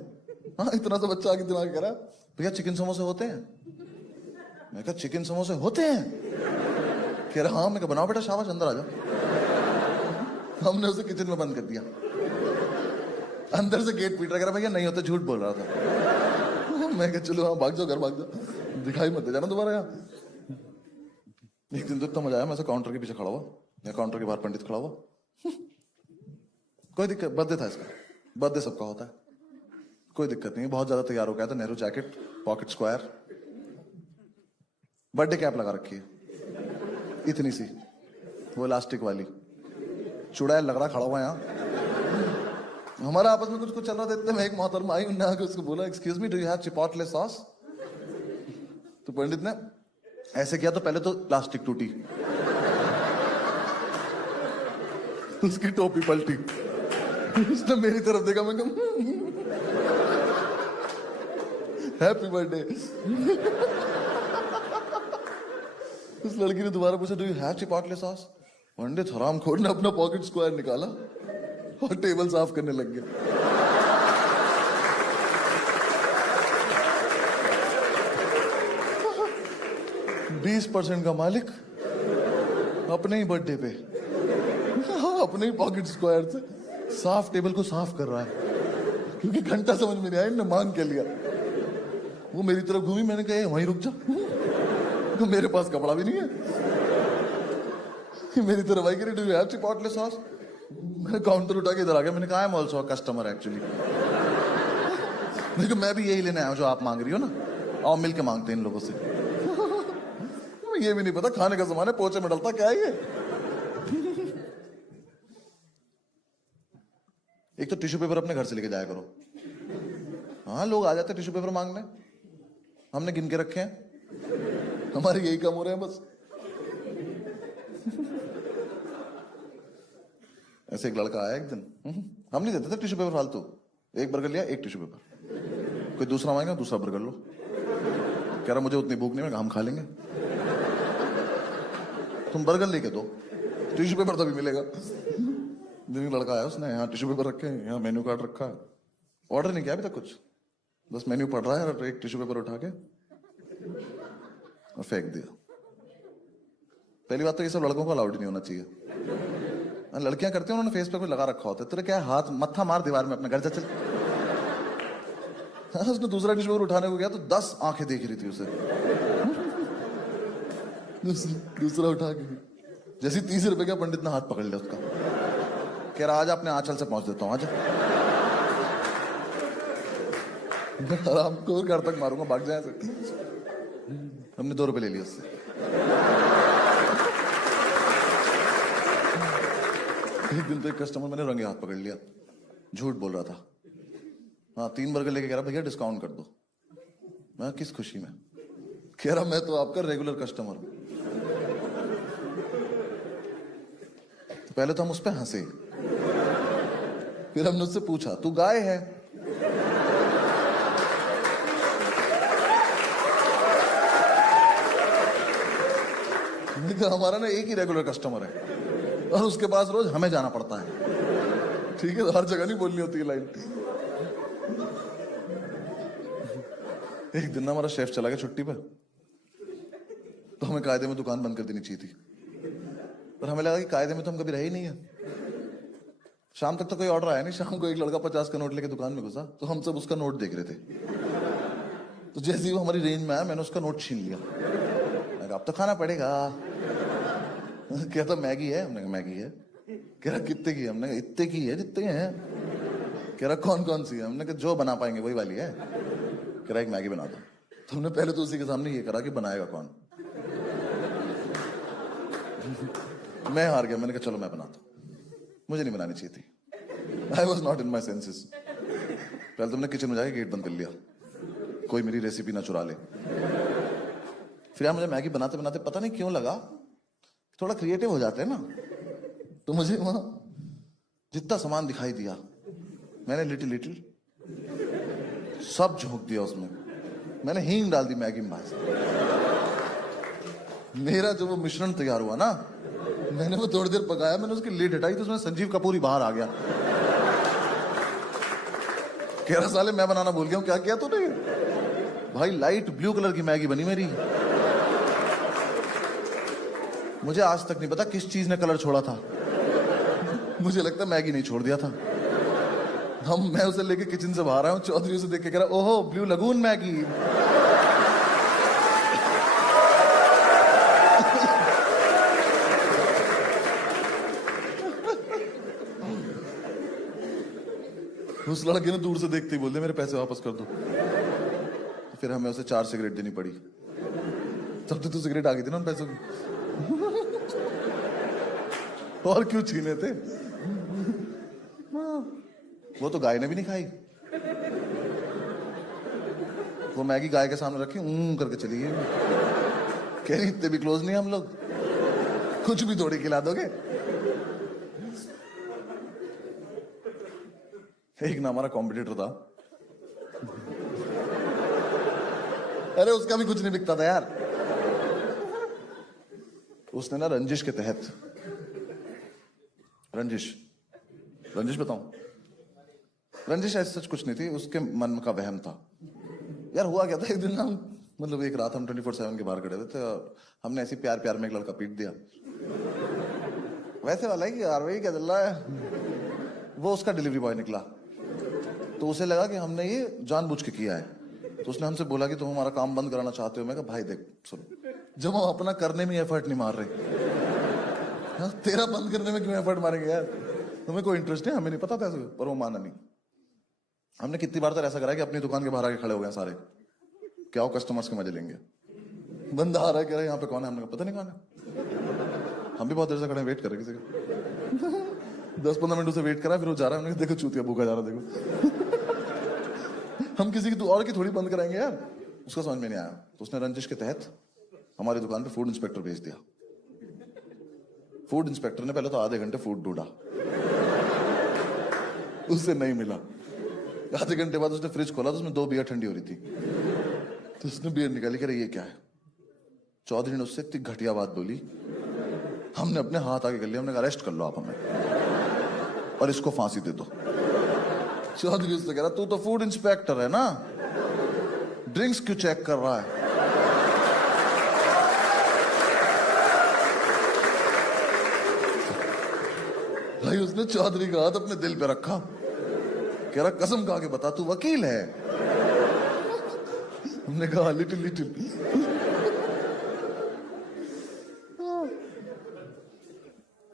हाँ इतना सा बच्चा आगे दिमाग कह रहा भैया चिकन समोसे होते हैं। मैं कहा चिकन समोसे होते हैं? कह रहा हाँ। मैं कहा बनाओ बेटा, शाबाश अंदर आ जाओ। हमने उसे किचन में बंद कर दिया। अंदर से गेट पीट रहा, कह रहा भैया नहीं होता, झूठ बोल रहा था। मैं कहा चलो हाँ भाग जाओ, घर भाग जाओ, दिखाई मत दे जाना दोबारा यहाँ। एक दिन तो इतना मजा आया, मैं काउंटर के पीछे खड़ा हुआ या काउंटर के बाहर पंडित खड़ा हुआ। कोई दिक्कत, बर्थडे था इसका, बर्थडे सबका होता है, कोई दिक्कत नहीं। बहुत ज्यादा तैयार हो गया था, Nehru jacket, pocket square, birthday cap लगा रखी है इतनी सी, वो इलास्टिक वाली, चुड़ैल लग रहा खड़ा हुआ यहाँ। हमारा आपस में कुछ चल रहा था, इतने में एक मोहतरमा आई, उन्होंने आके उसको बोला excuse me do you have chipotle sauce? तो पंडित ने ऐसे किया तो पहले तो प्लास्टिक टूटी, उसकी टोपी पलटी, उसने मेरी तरफ देखा। मैं कहा हैप्पी बर्थडे। उस लड़की ने दोबारा पूछा do you have chipotle sauce? Pandit हरामखोर ने अपना पॉकेट स्क्वायर निकाला और टेबल साफ करने लग गया। 20% का मालिक अपने ही बर्थडे पे अपने ही पॉकेट स्क्वायर से साफ टेबल को साफ कर रहा है, क्योंकि घंटा समझ में नहीं आया, इन्होंने मांग के लिया। वो मेरी तरफ घूमी, मैंने कहा वहीं रुक जा, तो मेरे पास कपड़ा भी नहीं है। मेरी तरफ आई, do you have chipotle sauce? मैं काउंटर उठा के इधर आ गया, मैंने कहा I am also a customer actually. मैं भी यही लेने आया हूं जो आप मांग रही हो ना, आओ मिलके मांगते हैं इन लोगों से। ये भी नहीं पता खाने का सामान है, पोचे में डलता क्या है ये। एक तो टिश्यू पेपर अपने घर से लेके जाया करो। हाँ लोग आ जाते टिश्यू पेपर मांगने, हमने गिन के रखे हैं, हमारे यही काम हो रहे हैं बस। ऐसे एक लड़का आया एक दिन, हम नहीं देते थे टिश्यू पेपर फालतू, एक बर्गर लिया, एक टिश्यू पेपर, कोई दूसरा मांगेगा दूसरा बर्गर लो। कह रहा मुझे उतनी भूख नहीं है, हम खा लेंगे, तुम बर्गर लेके दो, टिश्यू पेपर तभी मिलेगा। दिन लड़का आया, उसने यहाँ टिश्यू पेपर रखे हैं, यहाँ मेन्यू कार्ड रखा है, ऑर्डर नहीं किया अभी तक कुछ, बस मेन्यू पढ़ रहा है और एक टिश्यू पेपर उठा के और फेंक दिया। पहली बात तो ये सब लड़कों को अलाउड नहीं होना चाहिए। लड़कियां करती हैं, उन्होंने फेस पे कुछ लगा रखा होता है, तेरे क्या हाथ मत्था मार दीवार में, अपने घर जा चल। उसने दूसरा टिश्यू पेपर उठाने को गया तो 10 आंखें देख रही थी उसे। दूसरा उठा के जैसे 30 रुपए का पंडित ने हाथ पकड़ लिया उसका, कह रहा आज अपने आंचल से पहुंच देता हूं आज। आराम को घर तक मारूंगा, भाग जाए। हमने 2 रुपए ले लिए उससे। एक दिन तो एक कस्टमर मैंने रंगे हाथ पकड़ लिया, झूठ बोल रहा था। हाँ 3 बर्गर लेके कह रहा भैया डिस्काउंट कर दो। मैं किस खुशी में? कह रहा मैं तो आपका रेगुलर कस्टमर हूं। तो पहले तो हम उस पर हंसे, फिर हमने उससे पूछा तू गाय है? हमारा ना एक ही रेगुलर कस्टमर है और उसके पास रोज हमें जाना पड़ता है। ठीक है, हर जगह नहीं बोलनी होती है लाइन। एक दिन ना हमारा शेफ चला गया छुट्टी पर, तो हमें कायदे में दुकान बंद कर देनी चाहिए थी, पर हमें लगा कि कायदे में तो हम कभी रहे ही नहीं है। शाम तक तो कोई ऑर्डर आया नहीं। शाम को एक लड़का 50 का नोट लेके दुकान में घुसा, तो हम सब उसका नोट देख रहे थे। तो जैसे ही वो हमारी रेंज में आया मैंने उसका नोट छीन लिया। मैं अब तो खाना पड़ेगा। कहता मैगी है? हमने कहा मैगी है। कह रहा कितने की है? हमने कहा इतने की है जितने हैं। कह रहा कौन कौन सी है? हमने कहा जो बना पाएंगे वही वाली है। कह रहा एक मैगी बना दो। तो हमने पहले तो उसी के सामने ये करा कि बनाएगा कौन। मैं हार गया, मैंने कहा चलो मैं बनाता हूं। मुझे नहीं बनानी चाहिए थी। I was not in my senses. पहले तुमने किचन में जाके गेट बंद कर लिया, कोई मेरी रेसिपी ना चुरा ले। फिर यार मुझे मैगी बनाते बनाते पता नहीं क्यों लगा थोड़ा क्रिएटिव हो जाते हैं ना, तो मुझे वहां जितना सामान दिखाई दिया मैंने लिटिल लिटिल सब झोंक दिया उसमें। मैंने हींग डाल दी मैगी में। मेरा जो वो मिश्रण तैयार हुआ ना, मैंने वो थोड़ी देर पकाया, मैंने उसकी लिड हटाई तो उसमें संजीव कपूर ही बाहर आ गया। कह रहा साले मैं बनाना भूल गया हूं, क्या किया तूने? भाई लाइट ब्लू कलर की मैगी बनी मेरी। मुझे आज तक नहीं पता किस चीज ने कलर छोड़ा था। मुझे लगता मैगी नहीं छोड़ दिया था। मैं उसे लेके किचन से बाहर आया हूं, चौधरी उसे देख के कह रहा ओहो ब्लू लगून मैगी। उस लड़के ने दूर से देखते ही बोल दिया मेरे पैसे वापस कर दो। फिर हमें उसे 4 सिगरेट देनी पड़ी। तब तो सिगरेट आ गई थी ना उन पैसों की। और क्यों छीने थे? वो तो गाय ने भी नहीं खाई। वो मैगी गाय के सामने रखी करके चली गई। कह रही इतने भी क्लोज नहीं हम लोग, कुछ भी थोड़ी खिला दोगे। एक ना हमारा कॉम्पिटिटर था, अरे उसका भी कुछ नहीं बिकता था यार। उसने ना रंजिश के तहत, रंजिश बताऊं, रंजिश ऐसा सच कुछ नहीं थी, उसके मन का वहम था। यार हुआ क्या था, एक दिन ना मतलब एक रात हम 24/7 के बाहर खड़े थे, तो हमने ऐसी प्यार प्यार में एक लड़का पीट दिया। वैसे वाला है कि यार भाई क्या चल रहा है। वो उसका डिलीवरी बॉय निकला, तो उसे लगा कि हमने ये जानबूझ के किया है। तो उसने हमसे बोला कि तुम हमारा काम बंद कराना चाहते हो। मैं कहा भाई देख सुन, जब हम अपना करने में एफर्ट नहीं मार रहे, हाँ, तेरा बंद करने में क्यों एफर्ट मारेंगे यार? तुम्हें कोई इंटरेस्ट नहीं, हमें नहीं पता था ऐसे। पर वो माना नहीं। हमने कितनी बार तो ऐसा करा कि अपनी दुकान के बाहर आके खड़े हो गए सारे, क्या हो कस्टमर्स के मजे लेंगे। बंदा आ रहा है, कह रहा है यहाँ पे कौन है? हमने कहा पता नहीं कौन है। हम भी बहुत देर से खड़े वेट कर रहे किसी का। 10-15 मिनट उसे वेट करा, फिर वो जा रहा है। हमने कहा देखो चूतिया भूखा जा रहा, देखो। हम किसी की और की थोड़ी बंद कराएंगे यार। उसका समझ में नहीं आया, तो उसने रंजिश के तहत हमारी दुकान पे फूड इंस्पेक्टर भेज दिया। फूड इंस्पेक्टर ने पहले तो आधे घंटे फूड ढूंढा, उससे नहीं मिला। आधे घंटे बाद उसने फ्रिज खोला तो उसमें 2 बियर ठंडी हो रही थी। तो उसने बियर निकाली, कह रही ये क्या है? चौधरी ने उससे इतनी घटिया बात बोली, हमने अपने हाथ आगे कर लिया। हमने कहा अरेस्ट कर लो आप हमें और इसको फांसी दे दो। चौधरी उससे कह रहा तू तो फूड इंस्पेक्टर है ना, ड्रिंक्स क्यों चेक कर रहा है? भाई उसने चौधरी का हाथ अपने दिल पे रखा, कह रहा कसम खा के बता तू वकील है? हमने कहा लिटिल लिटिल।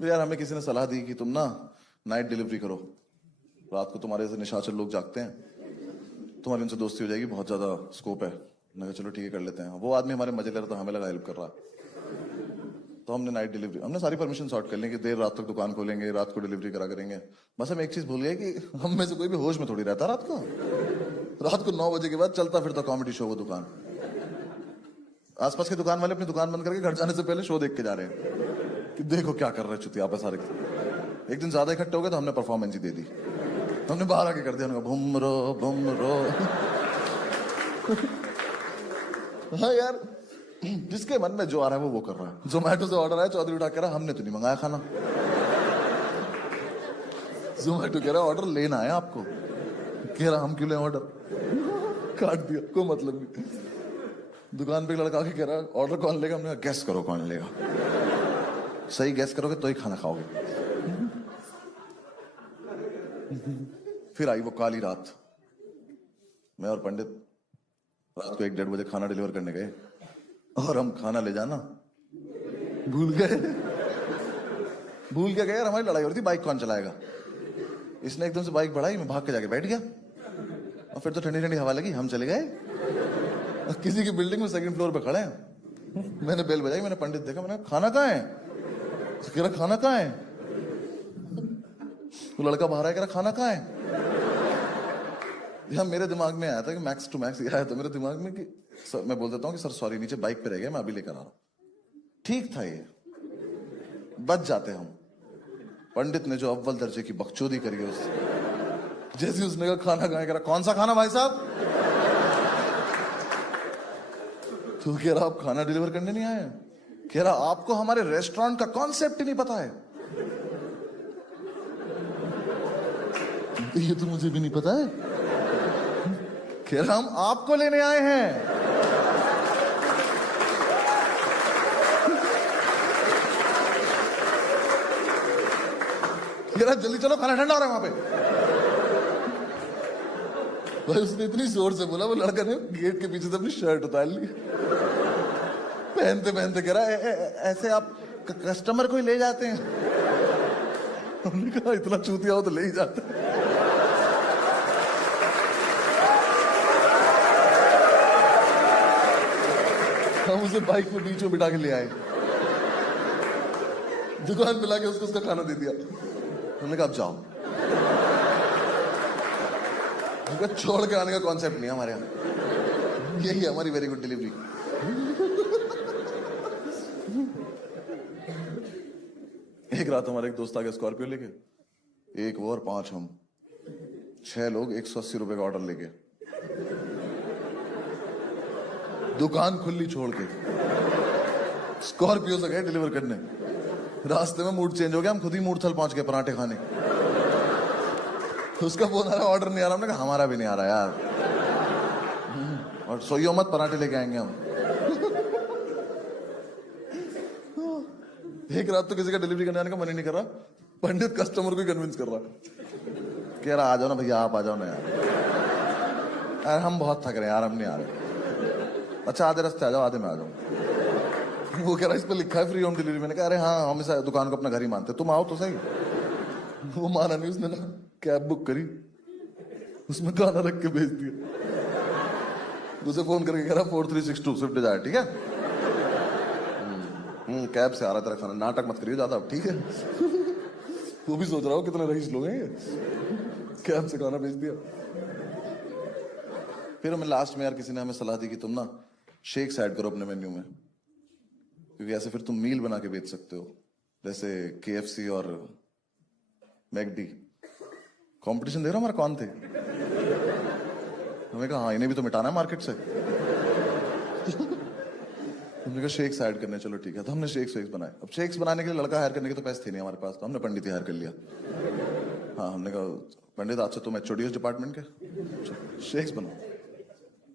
तो यार हमें किसी ने सलाह दी कि तुम ना नाइट डिलीवरी करो, रात को तुम्हारे जैसे निशाचर लोग जागते हैं, तुम्हारी उनसे दोस्ती हो जाएगी, बहुत ज्यादा स्कोप है। मैंने कहा चलो ठीक है कर लेते हैं। वो आदमी हमारे मजे ले रहा था, हमें लगा हेल्प कर रहा है। तो हमने नाइट डिलीवरी, हमने सारी परमिशन सॉर्ट कर ली कि देर रात तक दुकान खोलेंगे, रात को डिलीवरी करा करेंगे। बस हम एक चीज भूल गए कि हम में से कोई भी होश में थोड़ी रहता रात को। रात को 9 बजे के बाद चलता फिरता कॉमेडी शो वो दुकान। आसपास के दुकान वाले अपनी दुकान बंद करके घर जाने से पहले शो देख के जा रहे हैं कि देखो क्या कर रहे हैं चुतिया पे सारे। एक दिन ज्यादा इकट्ठे हो गए तो हमने परफॉर्मेंस ही दे दी, हमने बाहर आके कर दिया, बुम रो। हाँ यार, जिसके मन में जो आ रहा है वो कर रहा है। जोमेटो से ऑर्डर आया, चौधरी उठा कह रहा हमने तो नहीं मंगाया खाना। जोमेटो कह रहा ऑर्डर लेना है आपको, कह रहा हम क्यों लें ऑर्डर, काट दिया, कोई मतलब नहीं। दुकान पे लड़का आके कह रहा ऑर्डर कौन लेगा, हमने कहा गैस करो कौन लेगा, सही गैस करोगे तो ही खाना खाओगे। फिर आई वो काली रात, मैं और पंडित रात को 1-1:30 बजे खाना डिलीवर करने गए और हम खाना ले जाना भूल गए। भूल के गए यार, हमारी लड़ाई हो रही थी बाइक कौन चलाएगा। इसने एकदम से बाइक बढ़ाई, मैं भाग के जाके बैठ गया और फिर तो ठंडी ठंडी हवा लगी, हम चले गए किसी की बिल्डिंग में 2nd फ्लोर पे खड़े हैं। मैंने बेल बजाई, मैंने पंडित देखा, मैंने खाना कहाँ है, कह रहा खाना कहाँ है। वो लड़का बाहर आया, कह रहा खाना कहाँ है। यार मेरे दिमाग में आया था कि मैक्स टू मैक्स आया था मेरे दिमाग में कि सर, मैं बोल देता हूँ कि सर सॉरी नीचे बाइक पे रह गया, मैं अभी लेकर आ रहा हूँ। ठीक था, ये बच जाते हम। पंडित ने जो अव्वल दर्जे की बकचोदी करी है उससे, जैसे उसने कहा खाना कहाँ है, कह रहा कौन सा खाना भाई साहब। तो कह रहा आप खाना डिलीवर करने नहीं आए, कह रहा आपको हमारे रेस्टोरेंट का कॉन्सेप्ट ही नहीं पता है। ये तो मुझे भी नहीं पता है, कह रहा हम आपको लेने आए हैं। कह रहा जल्दी चलो खाना ठंडा हो रहा है वहां पे। भाई उसने इतनी जोर से बोला, वो लड़का ने गेट के पीछे से अपनी शर्ट उतार ली, पहनते पहनते कह रहा ऐसे आप कस्टमर को ही ले जाते हैं। हमने कहा इतना चूतिया हो तो ले ही जाते हैं। हम उसे बाइक में बीच में बिठा के ले आए, दुकान पे लाके उसको उसका खाना दे दिया। हमने कहा अब जाओ, छोड़ के आने का कॉन्सेप्ट नहीं है हमारे यहाँ, यही है हमारी वेरी गुड डिलीवरी। एक रात हमारे एक दोस्त आ गया स्कॉर्पियो लेके, एक वो और 5 हम, 6 लोग 180 रुपए का ऑर्डर लेके, दुकान खुली छोड़ के स्कॉर्पियो से गए डिलीवर करने। रास्ते में मूड चेंज हो गया, हम खुद ही मूर्थल पहुंच गए पराठे खाने। उसका फोन आ रहा ऑर्डर नहीं आ रहा, हमने कहा हमारा भी नहीं आ रहा यार, और सोइयो मत पराठे लेके आएंगे हम। एक रात तो किसी का डिलीवरी करने आने का मन ही नहीं कर रहा, पंडित कस्टमर को ही कन्विंस कर रहा, कह रहा आ जाओ ना भैया, आप आ जाओ ना यार, हम बहुत थक रहे हैं यार, हम नहीं आ रहे। अच्छा आधे रास्ते आ जाओ, आधे में आ जाओ। वो कह रहा इस पे लिखा है फ्री होम डिलीवरी। मैंने कहा अरे हाँ, हम इस दुकान को अपना घर ही मानते, तुम आओ तो सही। वो माना नहीं, उसने ना कैब बुक करी, उसमें खाना रख के भेज दिया। उसे फोन करके कह रहा 4362 स्विफ्ट डिजायर, ठीक है। कैब से आ रहा तेरा खाना, नाटक मत करिए ज्यादा, ठीक है। वो भी सोच रहा हो कितने रईस लोग हैं ये, कैब से खाना भेज दिया। फिर हमें लास्ट में यार किसी ने हमें सलाह दी कि तुम ना शेक्स ऐड करो अपने मेन्यू में, क्योंकि ऐसे फिर तुम मील बना के बेच सकते हो, जैसे KFC और मैकडी। कंपटीशन देख रहा हमारा कौन थे। हमें कहा हाँ इन्हें भी तो मिटाना है मार्केट से। हमने कहा शेक्स ऐड करने, चलो ठीक है। तो हमने शेक्स बनाए। अब शेक्स बनाने के लिए लड़का हायर करने के तो पैसे थे नहीं हमारे पास, तो हमने पंडित ही हायर कर लिया। हाँ, हमने कहा पंडित आज से तुम HOD डिपार्टमेंट के, शेक्स बनाओ।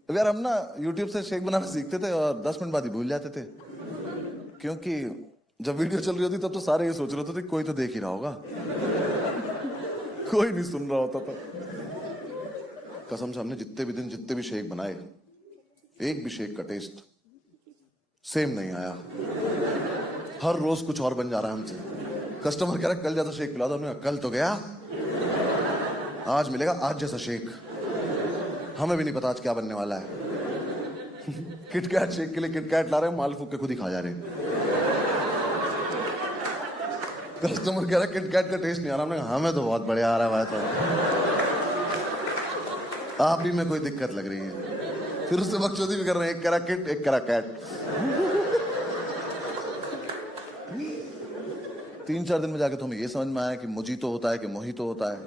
अब यार हम ना YouTube से शेक बनाना सीखते थे और 10 मिनट बाद ही भूल जाते थे, क्योंकि जब वीडियो चल रही होती तब तो सारे ये सोच रहे होते थे कोई तो देख ही रहा होगा, कोई नहीं सुन रहा होता था। कसम से हमने जितने भी दिन जितने भी शेक बनाए, एक भी शेक का टेस्ट सेम नहीं आया। हर रोज कुछ और बन जा रहा है हमसे। कस्टमर कह रहा है कल जैसा शेक पिला दो। हमने कहा कल तो गया, आज मिलेगा आज जैसा शेक। हमें भी नहीं पता आज क्या बनने वाला है। किटकैट शेक के लिए किटकैट ला रहे हैं, माल फूक के खुद ही खा जा रहे हैं। कस्टमर कह रहा है किटकैट का टेस्ट नहीं आ रहा। हमने कहा हमें तो बहुत बढ़िया आ रहा है भाई, तो आप ही में कोई दिक्कत लग रही है। फिर उससे बकचोदी भी कर रहे हैं, एक करा किट एक करा कैट। 3-4 दिन में जाके तो हमें ये समझ में आया कि मोजीतो होता है कि मोहितो होता है।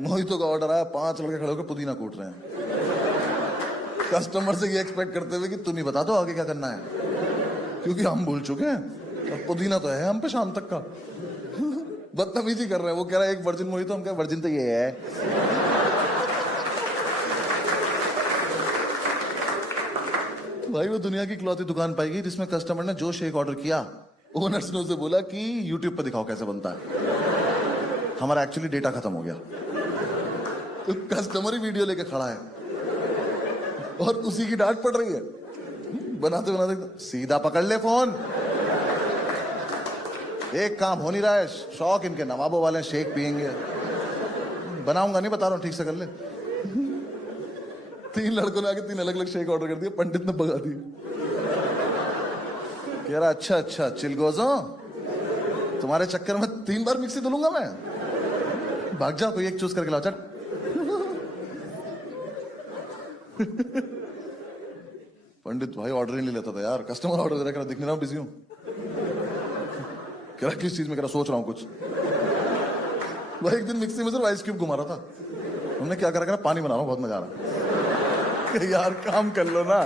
मोहितो का ऑर्डर आया, 5 लड़के खड़े होकर पुदीना कूट रहे हैं, कस्टमर से ये एक्सपेक्ट करते हुए कि तुम ही बता दो आगे क्या करना है, क्योंकि हम भूल चुके हैं। अब पुदीना तो है हम पे शाम तक का। बदतमीजी कर रहे हैं। वो कह रहा है एक वर्जिन मोहितो, हम कह वर्जिन तो ये है। भाई वो दुनिया की इकलौती दुकान पाएगी जिसमें कस्टमर ने जो शेक ऑर्डर किया, ओनर्स ने उसे बोला कि यूट्यूब पर दिखाओ कैसे बनता है। हमारा एक्चुअली डेटा खत्म हो गया, तो कस्टमर ही वीडियो लेके खड़ा है और उसी की डांट पड़ रही है। बनाते बनाते सीधा पकड़ ले फोन। एक काम हो नहीं रहा है, शौक इनके नवाबों वाले शेक पियेंगे। बनाऊंगा नहीं, बता रहा हूं, ठीक से कर ले। 3 लड़कों ने आके 3 अलग अलग शेक ऑर्डर कर दिए, पंडित ने भगा दिए। कह रहा अच्छा अच्छा चिलगोजो, तुम्हारे चक्कर में 3 बार मिक्सी धुलूंगा मैं, भाग जाओ, कोई एक चूज करके लाओ चट। पंडित भाई ऑर्डर ही नहीं लेता था यार, कस्टमर ऑर्डर दे रहा, दिख नहीं रहा, बिजी हूं। कह रहा किस चीज में, कह रहा सोच रहा हूं कुछ। भाई एक दिन मिक्सी में सिर्फ आइस क्यूब घुमा रहा था, हमने क्या करा, पानी बना रहा हूं, बहुत मजा आ रहा है। यार काम कर लो ना।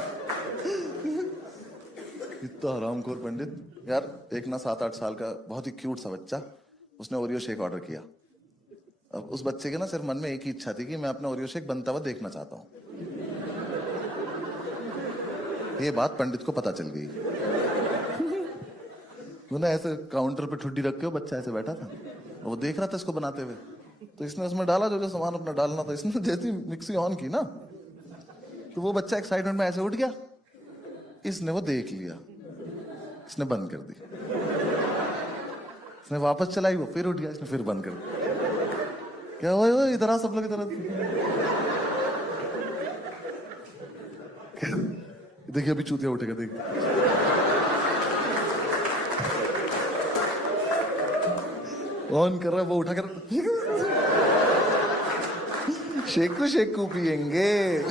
इतना हरामखोर पंडित। यार एक ना 7-8 साल का बहुत ही क्यूट सा बच्चा, उसने ओरियो शेक ऑर्डर किया। अब उस बच्चे के ना सिर्फ मन में एक ही इच्छा थी कि मैं अपना ओरियो शेक बनता हुआ देखना चाहता हूं। ये बात पंडित को पता चल गई। वो ना ऐसे काउंटर पे ठुड्डी रख के, बच्चा ऐसे बैठा था, वो देख रहा था इसको बनाते हुए। तो इसने उसमें डाला जो जो सामान अपना डालना था। इसने जैसी मिक्सी ऑन की ना, तो वो बच्चा एक्साइटमेंट में ऐसे उठ गया। इसने वो देख लिया, इसने बंद कर दी। इसने वापस चलाई, वो फिर उठ गया, इसने फिर बंद कर दी। क्या हुआ, इधर आ, सब लोग इधर। देखिए अभी चूतिया उठेगा, देखिए। ऑन कर रहा है, वो उठा कर शेकू शेकू पियेंगे।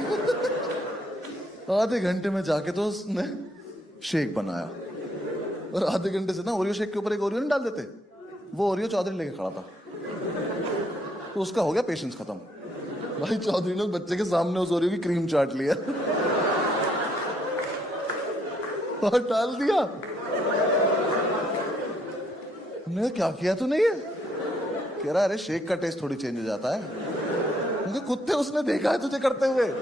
आधे घंटे में जाके तो उसने शेक बनाया, और आधे घंटे से ना ओरियो शेक के ऊपर एक ओरियो नहीं डाल देते, वो ओरियो चौधरी लेके खड़ा था। तो उसका हो गया पेशेंस खत्म। भाई चौधरी ने बच्चे के सामने उस ओरियो की क्रीम चाट लिया और डाल दिया। हमने क्या किया तूने ये? कह रहा अरे शेक का टेस्ट थोड़ी चेंज हो जाता है। मुझे कुत्ते उसने देखा है तुझे करते हुए।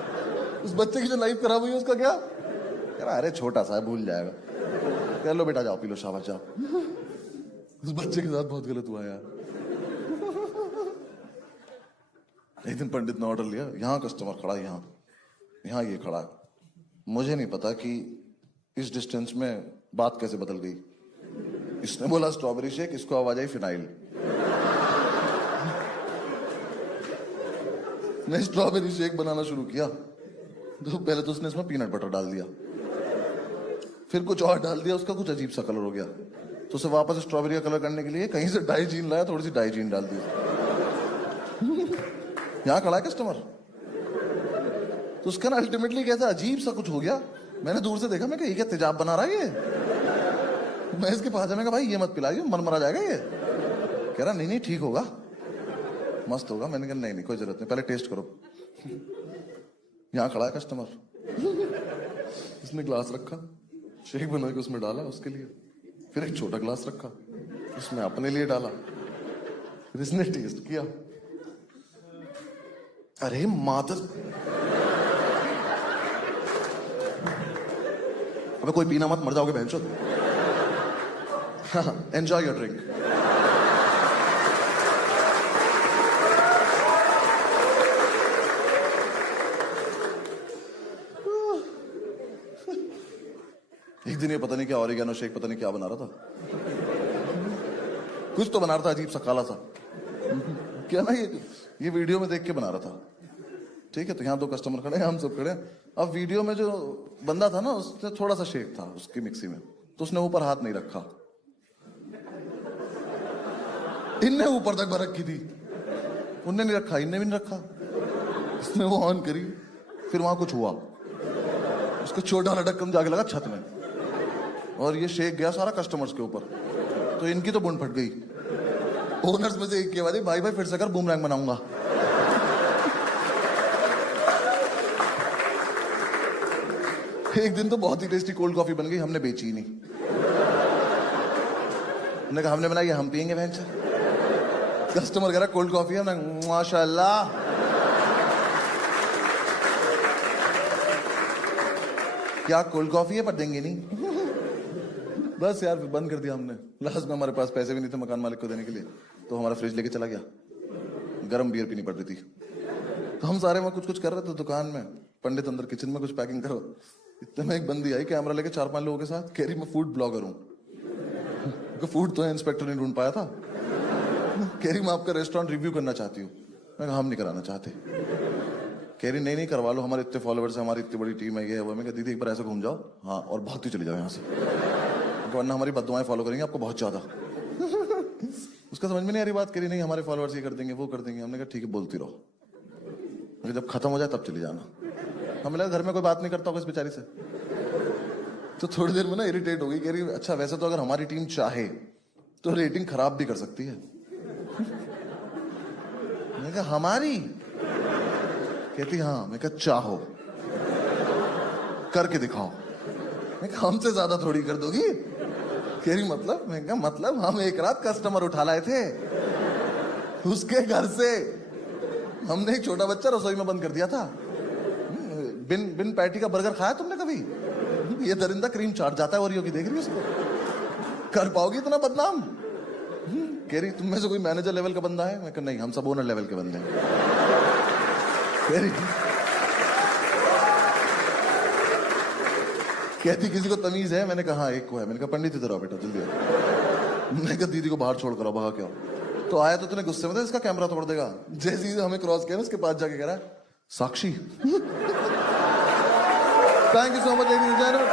उस बच्चे की जो लाइफ खराब हुई उसका क्या? कह रहा अरे छोटा सा है, भूल जाएगा। कह लो बेटा जाओ पी लो, शाबाश जाओ। उस बच्चे के साथ बहुत गलत हुआ यार। एक दिन पंडित ने ऑर्डर लिया, यहाँ कस्टमर खड़ा, यहाँ ये खड़ा है। मुझे नहीं पता कि इस डिस्टेंस में बात कैसे बदल गई। इसने बोला स्ट्रॉबेरी शेक, इसको आवाज आई फिनाइल। मैं स्ट्रॉबेरी शेक बनाना शुरू किया तो पहले तो उसने इसमें पीनट बटर डाल दिया, फिर कुछ और डाल दिया, उसका कुछ अजीब सा कलर हो गया। तो उसे वापस स्ट्रॉबेरी का कलर करने के लिए कहीं से डाइजीन लाया, थोड़ी सी डाइजीन डाल दी। यहां खड़ा है कस्टमर, तो उसका ना अल्टीमेटली कैसा अजीब सा कुछ हो गया। मैंने दूर से देखा, मैं कहा ये क्या तेजाब बना रहा है ये। मैं इसके पास जाने का, भाई ये मत पिलाइए, मन मरा जाएगा ये। कह रहा नहीं ठीक होगा, मस्त होगा। मैंने कहा नहीं कोई जरूरत नहीं, पहले टेस्ट करो। यहां खड़ा है कस्टमर, इसने ग्लास रखा, शेक बना के उसमें डाला उसके लिए, फिर एक छोटा ग्लास रखा, उसमें अपने लिए डाला, फिर इसने टेस्ट किया। अरे मादर, अबे कोई पीना मत, मर जाओगे बहनचोद। Enjoy your drink. एक दिन ये पता नहीं क्या ऑरिगेनो शेक पता नहीं क्या बना रहा था। कुछ तो बना रहा था अजीब सा काला सा। क्या ना ये वीडियो में देख के बना रहा था। ठीक है, तो यहाँ 2 कस्टमर खड़े हैं, हम सब खड़े हैं। अब वीडियो में जो बंदा था ना, उसने थोड़ा सा शेक था उसकी मिक्सी में, तो उसने ऊपर हाथ नहीं रखा। इनने ऊपर तक भर रखी थी, उनने नहीं रखा, इनने भी नहीं रखा। उसने वो ऑन करी, फिर वहां कुछ हुआ, उसको छोटा लटक जाके लगा छत में, और ये शेक गया सारा कस्टमर्स के ऊपर। तो इनकी तो बुन फट गई। ओनर्स में से एक की आवाज, भाई भाई फिर से कर, बूमरैंग बनाऊंगा। एक दिन तो बहुत ही टेस्टी कोल्ड कॉफी बन गई, हमने बेची ही नहीं। हमने कहा हमने बनाई है, हम पियेंगे भैंस। कस्टमर कह रहा कोल्ड कॉफी है, माशाल्लाह। क्या कोल्ड कॉफी है, पर देंगे नहीं। बस यार, बंद कर दिया हमने। लास्ट में हमारे पास पैसे भी नहीं थे मकान मालिक को देने के लिए, तो हमारा फ्रिज लेके चला गया। गर्म बियर पीनी पड़ रही थी, तो हम सारे वहां कुछ कुछ कर रहे थे दुकान में। पंडित अंदर किचन में कुछ पैकिंग करो। इतने में एक बंदी आई कैमरा लेके 4-5 लोगों के साथ, कह रही मैं फूड ब्लॉगर हूँ। फूड तो इंस्पेक्टर नहीं ढूंढ पाया था। कह रही मैं आपका रेस्टोरेंट रिव्यू करना चाहती हूँ। मैं कहा हम नहीं कराना चाहते। कह रही नहीं करवा लो, हमारे इतने फॉलोअर्स है, हमारी इतनी बड़ी टीम है, ये है वो। मैं कहा दीदी एक बार ऐसे घूम जाओ, हाँ, और भागती चली जाओ यहाँ से, वरना हमारी बददुआएं फॉलो करेंगे आपको बहुत ज्यादा। उसका समझ में नहीं आ रही बात। करी नहीं हमारे फॉलोअर्स ये कर देंगे वो कर देंगे। हमने कहा ठीक है बोलती रहो, जब खत्म हो जाए तब चली जाना। हमें लगा घर में कोई बात नहीं करता होगा इस बेचारी से। तो थोड़ी देर में ना इरिटेट हो गई। कह रही अच्छा वैसे तो अगर हमारी टीम चाहे तो रेटिंग खराब भी कर सकती है। मैंने कहा हमारी? कहती हाँ। मैं कहा चाहो करके दिखाओ। मैं कहा हमसे ज्यादा थोड़ी कर दोगी। कह रही मतलब? मैं कहा मतलब हम एक रात कस्टमर उठा लाए थे उसके घर से। हमने एक छोटा बच्चा रसोई में बंद कर दिया था। बिन पैटी का बर्गर खाया तुमने कभी? ये दरिंदा क्रीम चाट जाता है, और योगी देख रही है उसको। कर पाओगी इतना बदनाम? कह रही तुम में से कोई मैनेजर लेवल का बंदा है? मैं कहा नहीं, हम सब ओनर लेवल के बंदे हैं। कह रही कहती किसी को तमीज है? मैंने कहा हाँ एक को है। मैंने कहा पंडित इधर आओ बेटा जल्दी आओ। मैंने कहा दीदी को बाहर छोड़ कर आओ, भगा क्या। तो आया तो तूने गुस्से में था इसका कैमरा तोड़ देगा। जैसे ही हमें क्रॉस किया ना, उसके पास जाके कह रहा है Sakshi. Thank you so much ladies and gentleman.